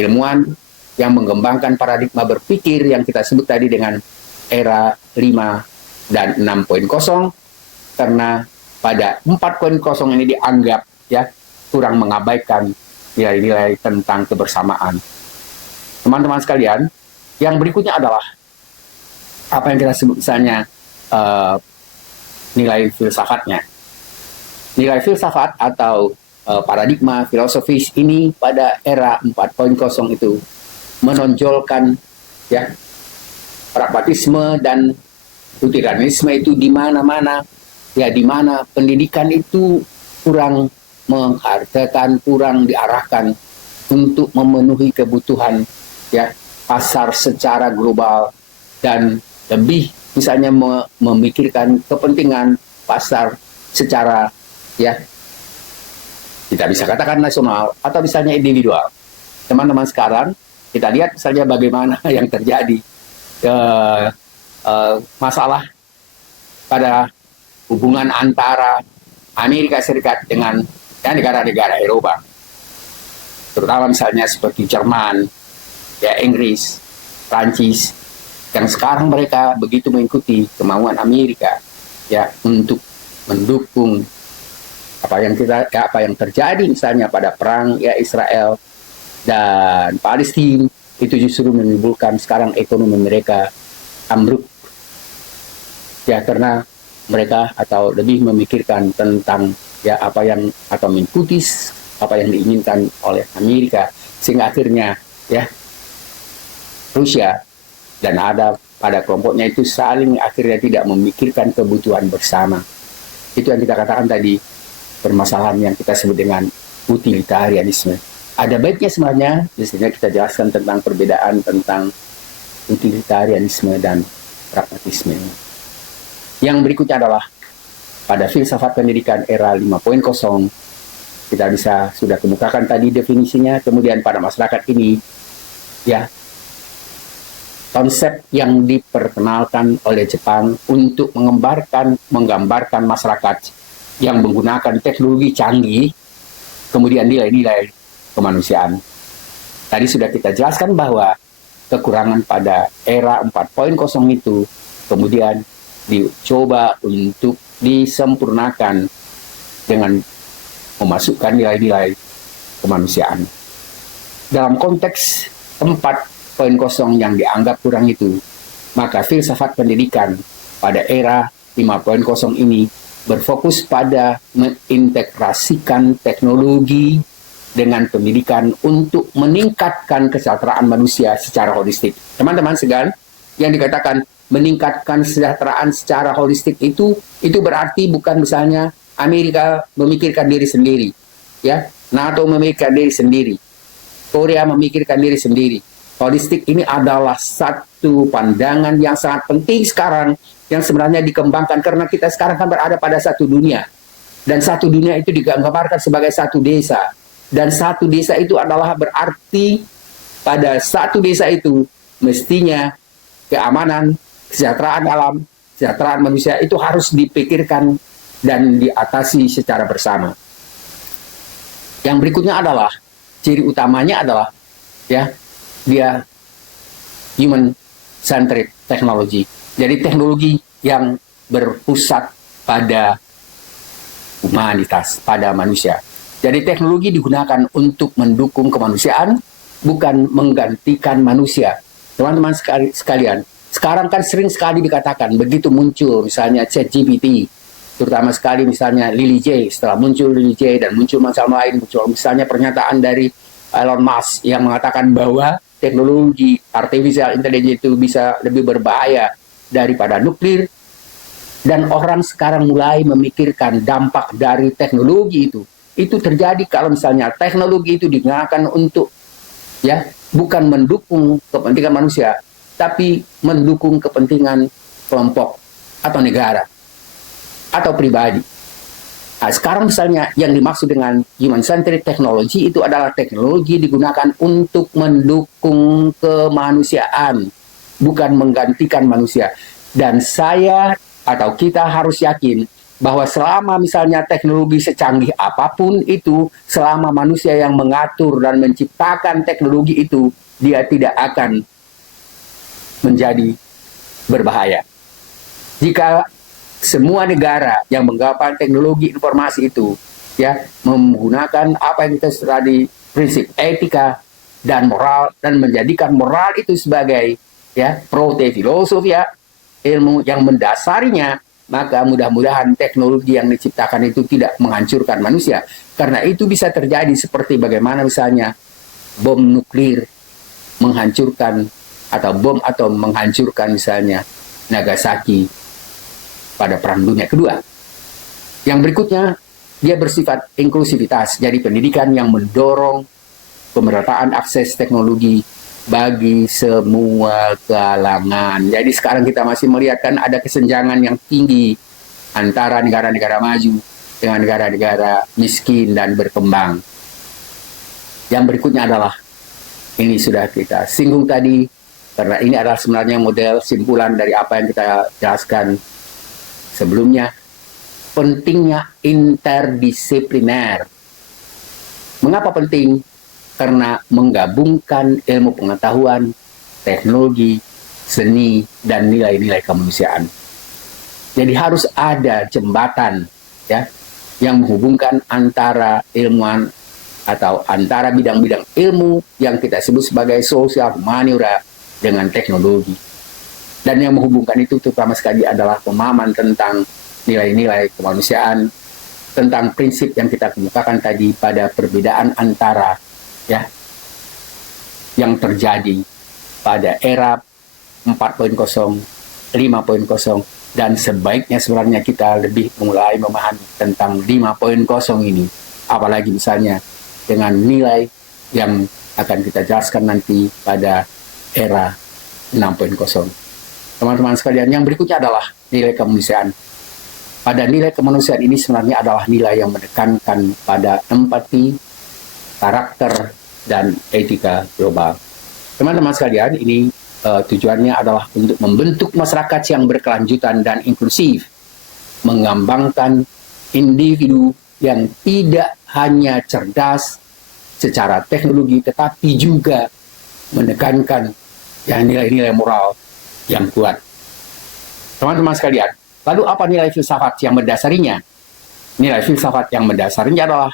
ilmuwan yang mengembangkan paradigma berpikir yang kita sebut tadi dengan era 5 dan 6.0, karena pada 4.0 ini dianggap ya kurang mengabaikan nilai-nilai tentang kebersamaan. Teman-teman sekalian, Yang berikutnya adalah apa yang kita sebut misalnya nilai filsafatnya. Nilai filsafat atau paradigma filosofis ini pada era 4.0 itu menonjolkan ya pragmatisme dan utilitarisme itu di mana-mana, ya di mana pendidikan itu kurang menghargakan, kurang diarahkan untuk memenuhi kebutuhan ya pasar secara global dan lebih misalnya memikirkan kepentingan pasar secara ya kita bisa katakan nasional atau misalnya individual. Teman-teman sekarang kita lihat misalnya bagaimana yang terjadi masalah pada hubungan antara Amerika Serikat dengan negara-negara Eropa, terutama misalnya seperti Jerman, ya Inggris, Prancis, yang sekarang mereka begitu mengikuti kemauan Amerika ya untuk mendukung apa yang terjadi misalnya pada perang ya Israel dan Palestina, itu justru menimbulkan sekarang ekonomi mereka ambruk ya karena mereka atau lebih memikirkan tentang ya apa yang atau mengikuti apa yang diinginkan oleh Amerika, sehingga akhirnya ya Rusia dan ada pada kelompoknya itu saling akhirnya tidak memikirkan kebutuhan bersama. Itu yang kita katakan tadi, permasalahan yang kita sebut dengan utilitarianisme. Ada baiknya sebenarnya, biasanya kita jelaskan tentang perbedaan tentang utilitarianisme dan pragmatisme. Yang berikutnya adalah pada filsafat pendidikan era 5.0, kita sudah kemukakan tadi definisinya. Kemudian pada masyarakat ini, ya konsep yang diperkenalkan oleh Jepang untuk menggambarkan masyarakat yang menggunakan teknologi canggih, kemudian nilai-nilai kemanusiaan. Tadi sudah kita jelaskan bahwa kekurangan pada era 4.0 itu kemudian dicoba untuk disempurnakan dengan memasukkan nilai-nilai kemanusiaan. Dalam konteks 4.0 yang dianggap kurang itu, maka filsafat pendidikan pada era 5.0 ini berfokus pada mengintegrasikan teknologi dengan pendidikan untuk meningkatkan kesejahteraan manusia secara holistik. Teman-teman sekalian, yang dikatakan meningkatkan kesejahteraan secara holistik itu berarti bukan misalnya Amerika memikirkan diri sendiri, ya, NATO memikirkan diri sendiri, Korea memikirkan diri sendiri. Holistik ini adalah satu pandangan yang sangat penting sekarang yang sebenarnya dikembangkan karena kita sekarang kan berada pada satu dunia, dan satu dunia itu digambarkan sebagai satu desa, dan satu desa itu adalah berarti pada satu desa itu mestinya keamanan, kesejahteraan alam, kesejahteraan manusia itu harus dipikirkan dan diatasi secara bersama. Yang berikutnya adalah ciri utamanya adalah ya dia human centered technology. Jadi teknologi yang berpusat pada humanitas, pada manusia. Jadi teknologi digunakan untuk mendukung kemanusiaan, bukan menggantikan manusia. Teman-teman sekalian, sekarang kan sering sekali dikatakan begitu muncul misalnya ChatGPT, terutama sekali misalnya Lily J, setelah muncul Lily J dan muncul masalah lain, muncul misalnya pernyataan dari Elon Musk yang mengatakan bahwa teknologi artificial intelligence itu bisa lebih berbahaya daripada nuklir, dan orang sekarang mulai memikirkan dampak dari teknologi itu. Itu terjadi kalau misalnya teknologi itu digunakan untuk ya bukan mendukung kepentingan manusia, tapi mendukung kepentingan kelompok atau negara atau pribadi. Nah, sekarang misalnya yang dimaksud dengan human-centered technology itu adalah teknologi digunakan untuk mendukung kemanusiaan, bukan menggantikan manusia. Dan saya atau kita harus yakin bahwa selama misalnya teknologi secanggih apapun itu, selama manusia yang mengatur dan menciptakan teknologi itu, dia tidak akan menjadi berbahaya. Jika semua negara yang menggapai teknologi informasi itu ya menggunakan apa yang kita tadi prinsip etika dan moral, dan menjadikan moral itu sebagai prote filosofia, ilmu yang mendasarinya, maka mudah-mudahan teknologi yang diciptakan itu tidak menghancurkan manusia. Karena itu bisa terjadi seperti bagaimana misalnya bom nuklir menghancurkan, atau bom atom menghancurkan misalnya Nagasaki pada Perang Dunia Kedua. Yang berikutnya, dia bersifat inklusivitas, jadi pendidikan yang mendorong pemerataan akses teknologi bagi semua kalangan. Jadi sekarang kita masih melihat kan ada kesenjangan yang tinggi antara negara-negara maju dengan negara-negara miskin dan berkembang. Yang berikutnya adalah, ini sudah kita singgung tadi, karena ini adalah sebenarnya model simpulan dari apa yang kita jelaskan sebelumnya, pentingnya interdisipliner. Mengapa penting? Karena menggabungkan ilmu pengetahuan, teknologi, seni, dan nilai-nilai kemanusiaan. Jadi harus ada jembatan yang menghubungkan antara ilmuwan atau antara bidang-bidang ilmu yang kita sebut sebagai sosial humaniora dengan teknologi. Dan yang menghubungkan itu terutama sekali adalah pemahaman tentang nilai-nilai kemanusiaan, tentang prinsip yang kita kemukakan tadi pada perbedaan antara yang terjadi pada era 4.0, 5.0, dan sebaiknya sebenarnya kita lebih mulai memahami tentang 5.0 ini, apalagi misalnya dengan nilai yang akan kita jelaskan nanti pada era 6.0. Teman-teman sekalian, yang berikutnya adalah nilai kemanusiaan. Pada nilai kemanusiaan ini sebenarnya adalah nilai yang menekankan pada empati, karakter, dan etika global. Teman-teman sekalian, ini tujuannya adalah untuk membentuk masyarakat yang berkelanjutan dan inklusif, mengembangkan individu yang tidak hanya cerdas secara teknologi, tetapi juga menekankan nilai-nilai moral yang kuat. Teman-teman sekalian, lalu apa nilai filsafat yang mendasarinya? Nilai filsafat yang mendasarinya adalah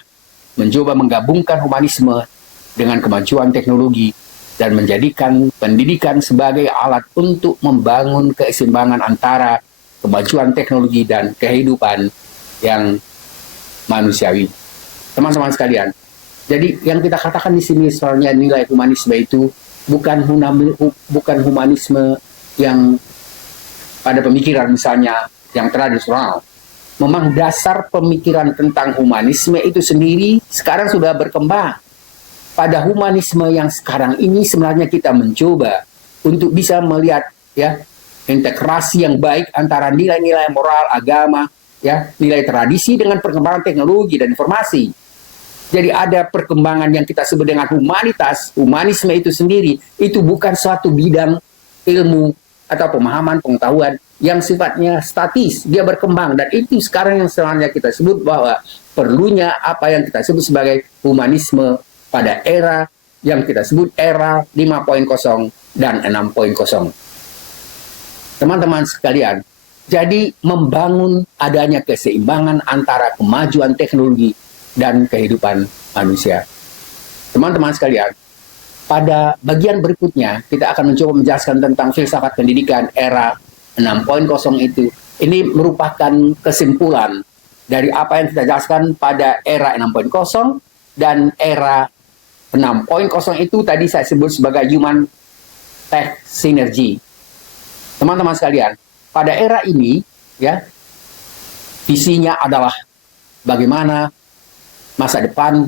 mencoba menggabungkan humanisme dengan kemajuan teknologi dan menjadikan pendidikan sebagai alat untuk membangun keseimbangan antara kemajuan teknologi dan kehidupan yang manusiawi. Teman-teman sekalian, jadi yang kita katakan di sini soalnya nilai humanisme itu bukan humanisme yang pada pemikiran misalnya yang tradisional. Memang dasar pemikiran tentang humanisme itu sendiri sekarang sudah berkembang. Pada humanisme yang sekarang ini sebenarnya kita mencoba untuk bisa melihat integrasi yang baik antara nilai-nilai moral, agama, nilai tradisi dengan perkembangan teknologi dan informasi. Jadi ada perkembangan yang kita sebut dengan humanitas. Humanisme itu sendiri itu bukan suatu bidang ilmu atau pemahaman pengetahuan yang sifatnya statis, dia berkembang, dan itu sekarang yang sebenarnya kita sebut bahwa perlunya apa yang kita sebut sebagai humanisme pada era yang kita sebut era 5.0 dan 6.0. Teman-teman sekalian, jadi membangun adanya keseimbangan antara kemajuan teknologi dan kehidupan manusia. Teman-teman sekalian, pada bagian berikutnya kita akan mencoba menjelaskan tentang filsafat pendidikan era 6.0 itu. Ini merupakan kesimpulan dari apa yang kita jelaskan pada era 6.0 dan era 6.0 itu tadi saya sebut sebagai human tech synergy. Teman-teman sekalian, pada era ini visinya adalah bagaimana masa depan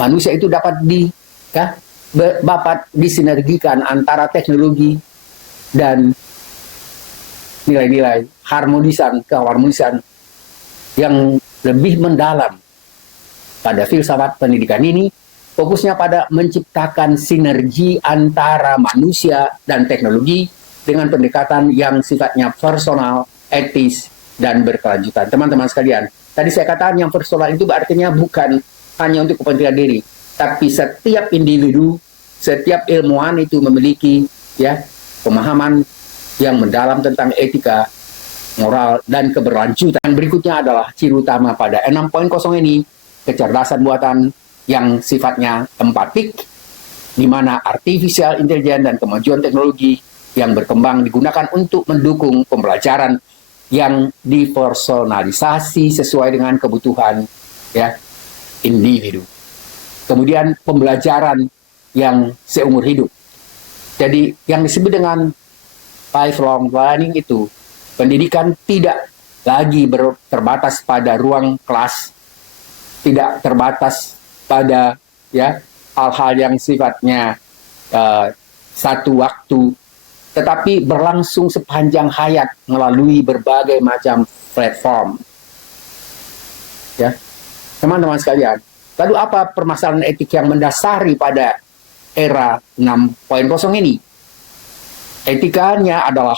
manusia itu dapat disinergikan antara teknologi dan nilai-nilai keharmonisan yang lebih mendalam. Pada filsafat pendidikan ini fokusnya pada menciptakan sinergi antara manusia dan teknologi dengan pendekatan yang sifatnya personal, etis, dan berkelanjutan. Teman-teman sekalian, tadi saya katakan yang personal itu artinya bukan hanya untuk kepentingan diri, tapi setiap individu, setiap ilmuwan itu memiliki pemahaman yang mendalam tentang etika, moral, dan keberlanjutan. Yang berikutnya adalah ciri utama pada 6.0 ini, kecerdasan buatan yang sifatnya empatik, di mana artificial intelligence dan kemajuan teknologi yang berkembang digunakan untuk mendukung pembelajaran yang dipersonalisasi sesuai dengan kebutuhan ya individu. Kemudian pembelajaran yang seumur hidup. Jadi yang disebut dengan lifelong learning itu, pendidikan tidak lagi terbatas pada ruang kelas, tidak terbatas pada ya hal-hal yang sifatnya satu waktu, tetapi berlangsung sepanjang hayat melalui berbagai macam platform. Ya, teman-teman sekalian, lalu apa permasalahan etik yang mendasari pada era 6.0 ini? Etikanya adalah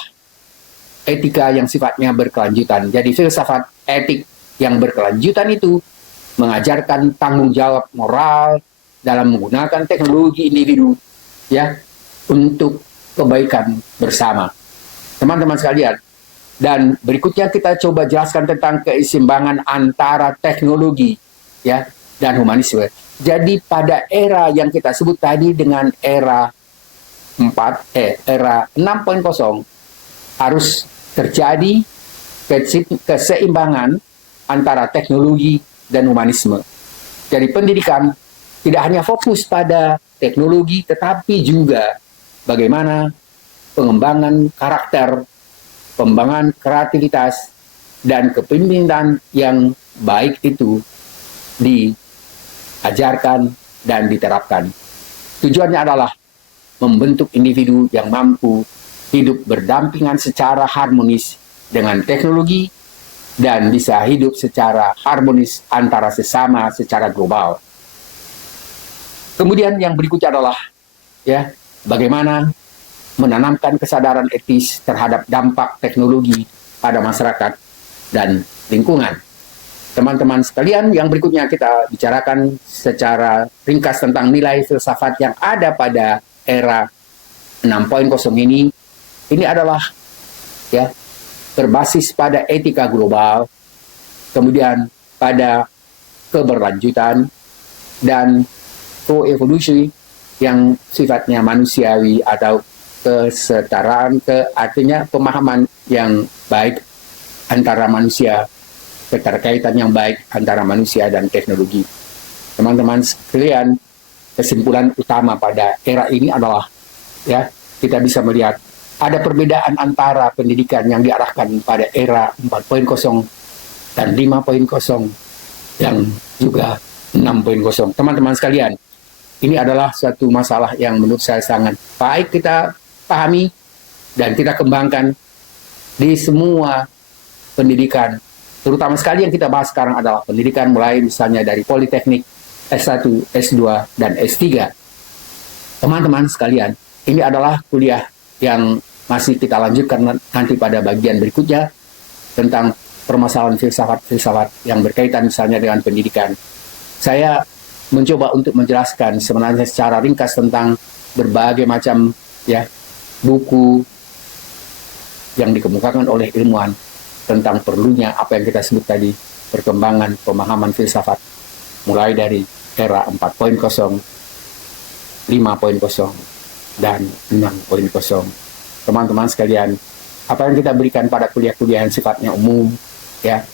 etika yang sifatnya berkelanjutan. Jadi filsafat etik yang berkelanjutan itu mengajarkan tanggung jawab moral dalam menggunakan teknologi individu ya untuk kebaikan bersama. Teman-teman sekalian, dan berikutnya kita coba jelaskan tentang keseimbangan antara teknologi ya dan humanisme. Jadi pada era yang kita sebut tadi dengan era 6.0 harus terjadi keseimbangan antara teknologi dan humanisme. Jadi pendidikan tidak hanya fokus pada teknologi, tetapi juga bagaimana pengembangan karakter, pengembangan kreativitas, dan kepemimpinan yang baik itu diajarkan dan diterapkan. Tujuannya adalah membentuk individu yang mampu hidup berdampingan secara harmonis dengan teknologi dan bisa hidup secara harmonis antara sesama secara global. Kemudian yang berikutnya adalah ya bagaimana menanamkan kesadaran etis terhadap dampak teknologi pada masyarakat dan lingkungan. Teman-teman sekalian, yang berikutnya kita bicarakan secara ringkas tentang nilai filsafat yang ada pada era 6.0 ini. Ini adalah ya berbasis pada etika global, kemudian pada keberlanjutan dan koevolusi yang sifatnya manusiawi atau kesetaraan, artinya pemahaman yang baik antara manusia, keterkaitan yang baik antara manusia dan teknologi. Teman-teman sekalian, kesimpulan utama pada era ini adalah ya kita bisa melihat ada perbedaan antara pendidikan yang diarahkan pada era 4.0 dan 5.0 yang juga 6.0. Teman-teman sekalian, ini adalah suatu masalah yang menurut saya sangat baik kita pahami dan kita kembangkan di semua pendidikan. Terutama sekali yang kita bahas sekarang adalah pendidikan mulai misalnya dari politeknik, S1, S2, dan S3. Teman-teman sekalian, ini adalah kuliah yang masih kita lanjutkan nanti pada bagian berikutnya tentang permasalahan filsafat-filsafat yang berkaitan misalnya dengan pendidikan. Saya mencoba untuk menjelaskan sebenarnya secara ringkas tentang berbagai macam ya buku yang dikemukakan oleh ilmuwan tentang perlunya apa yang kita sebut tadi, perkembangan pemahaman filsafat mulai dari era 4.0, 5.0, dan 6.0. Teman-teman sekalian, apa yang kita berikan pada kuliah-kuliah yang sifatnya umum ya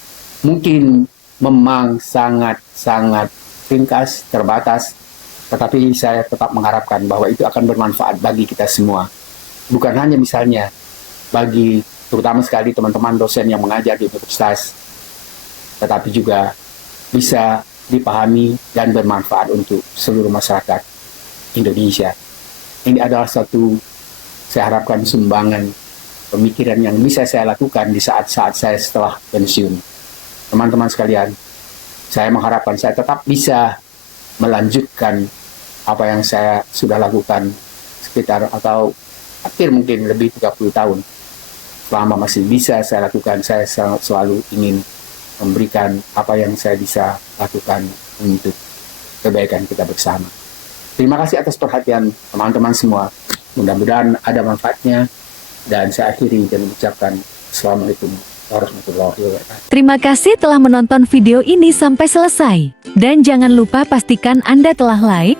mungkin memang sangat ringkas, terbatas, tetapi saya tetap mengharapkan bahwa itu akan bermanfaat bagi kita semua. Bukan hanya misalnya bagi terutama sekali teman-teman dosen yang mengajar di universitas, tetapi juga bisa dipahami dan bermanfaat untuk seluruh masyarakat Indonesia. Ini adalah satu, saya harapkan, sumbangan pemikiran yang bisa saya lakukan di saat-saat saya setelah pensiun. Teman-teman sekalian, saya mengharapkan saya tetap bisa melanjutkan apa yang saya sudah lakukan sekitar atau hampir mungkin lebih 30 tahun. Selama masih bisa saya lakukan, saya selalu ingin memberikan apa yang saya bisa lakukan untuk kebaikan kita bersama. Terima kasih atas perhatian teman-teman semua. Mudah-mudahan ada manfaatnya, dan saya akhiri dan mengucapkan Assalamualaikum warahmatullahi wabarakatuh. Terima kasih telah menonton video ini sampai selesai. Dan jangan lupa pastikan Anda telah like,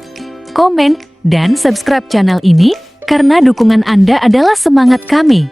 komen, dan subscribe channel ini karena dukungan Anda adalah semangat kami.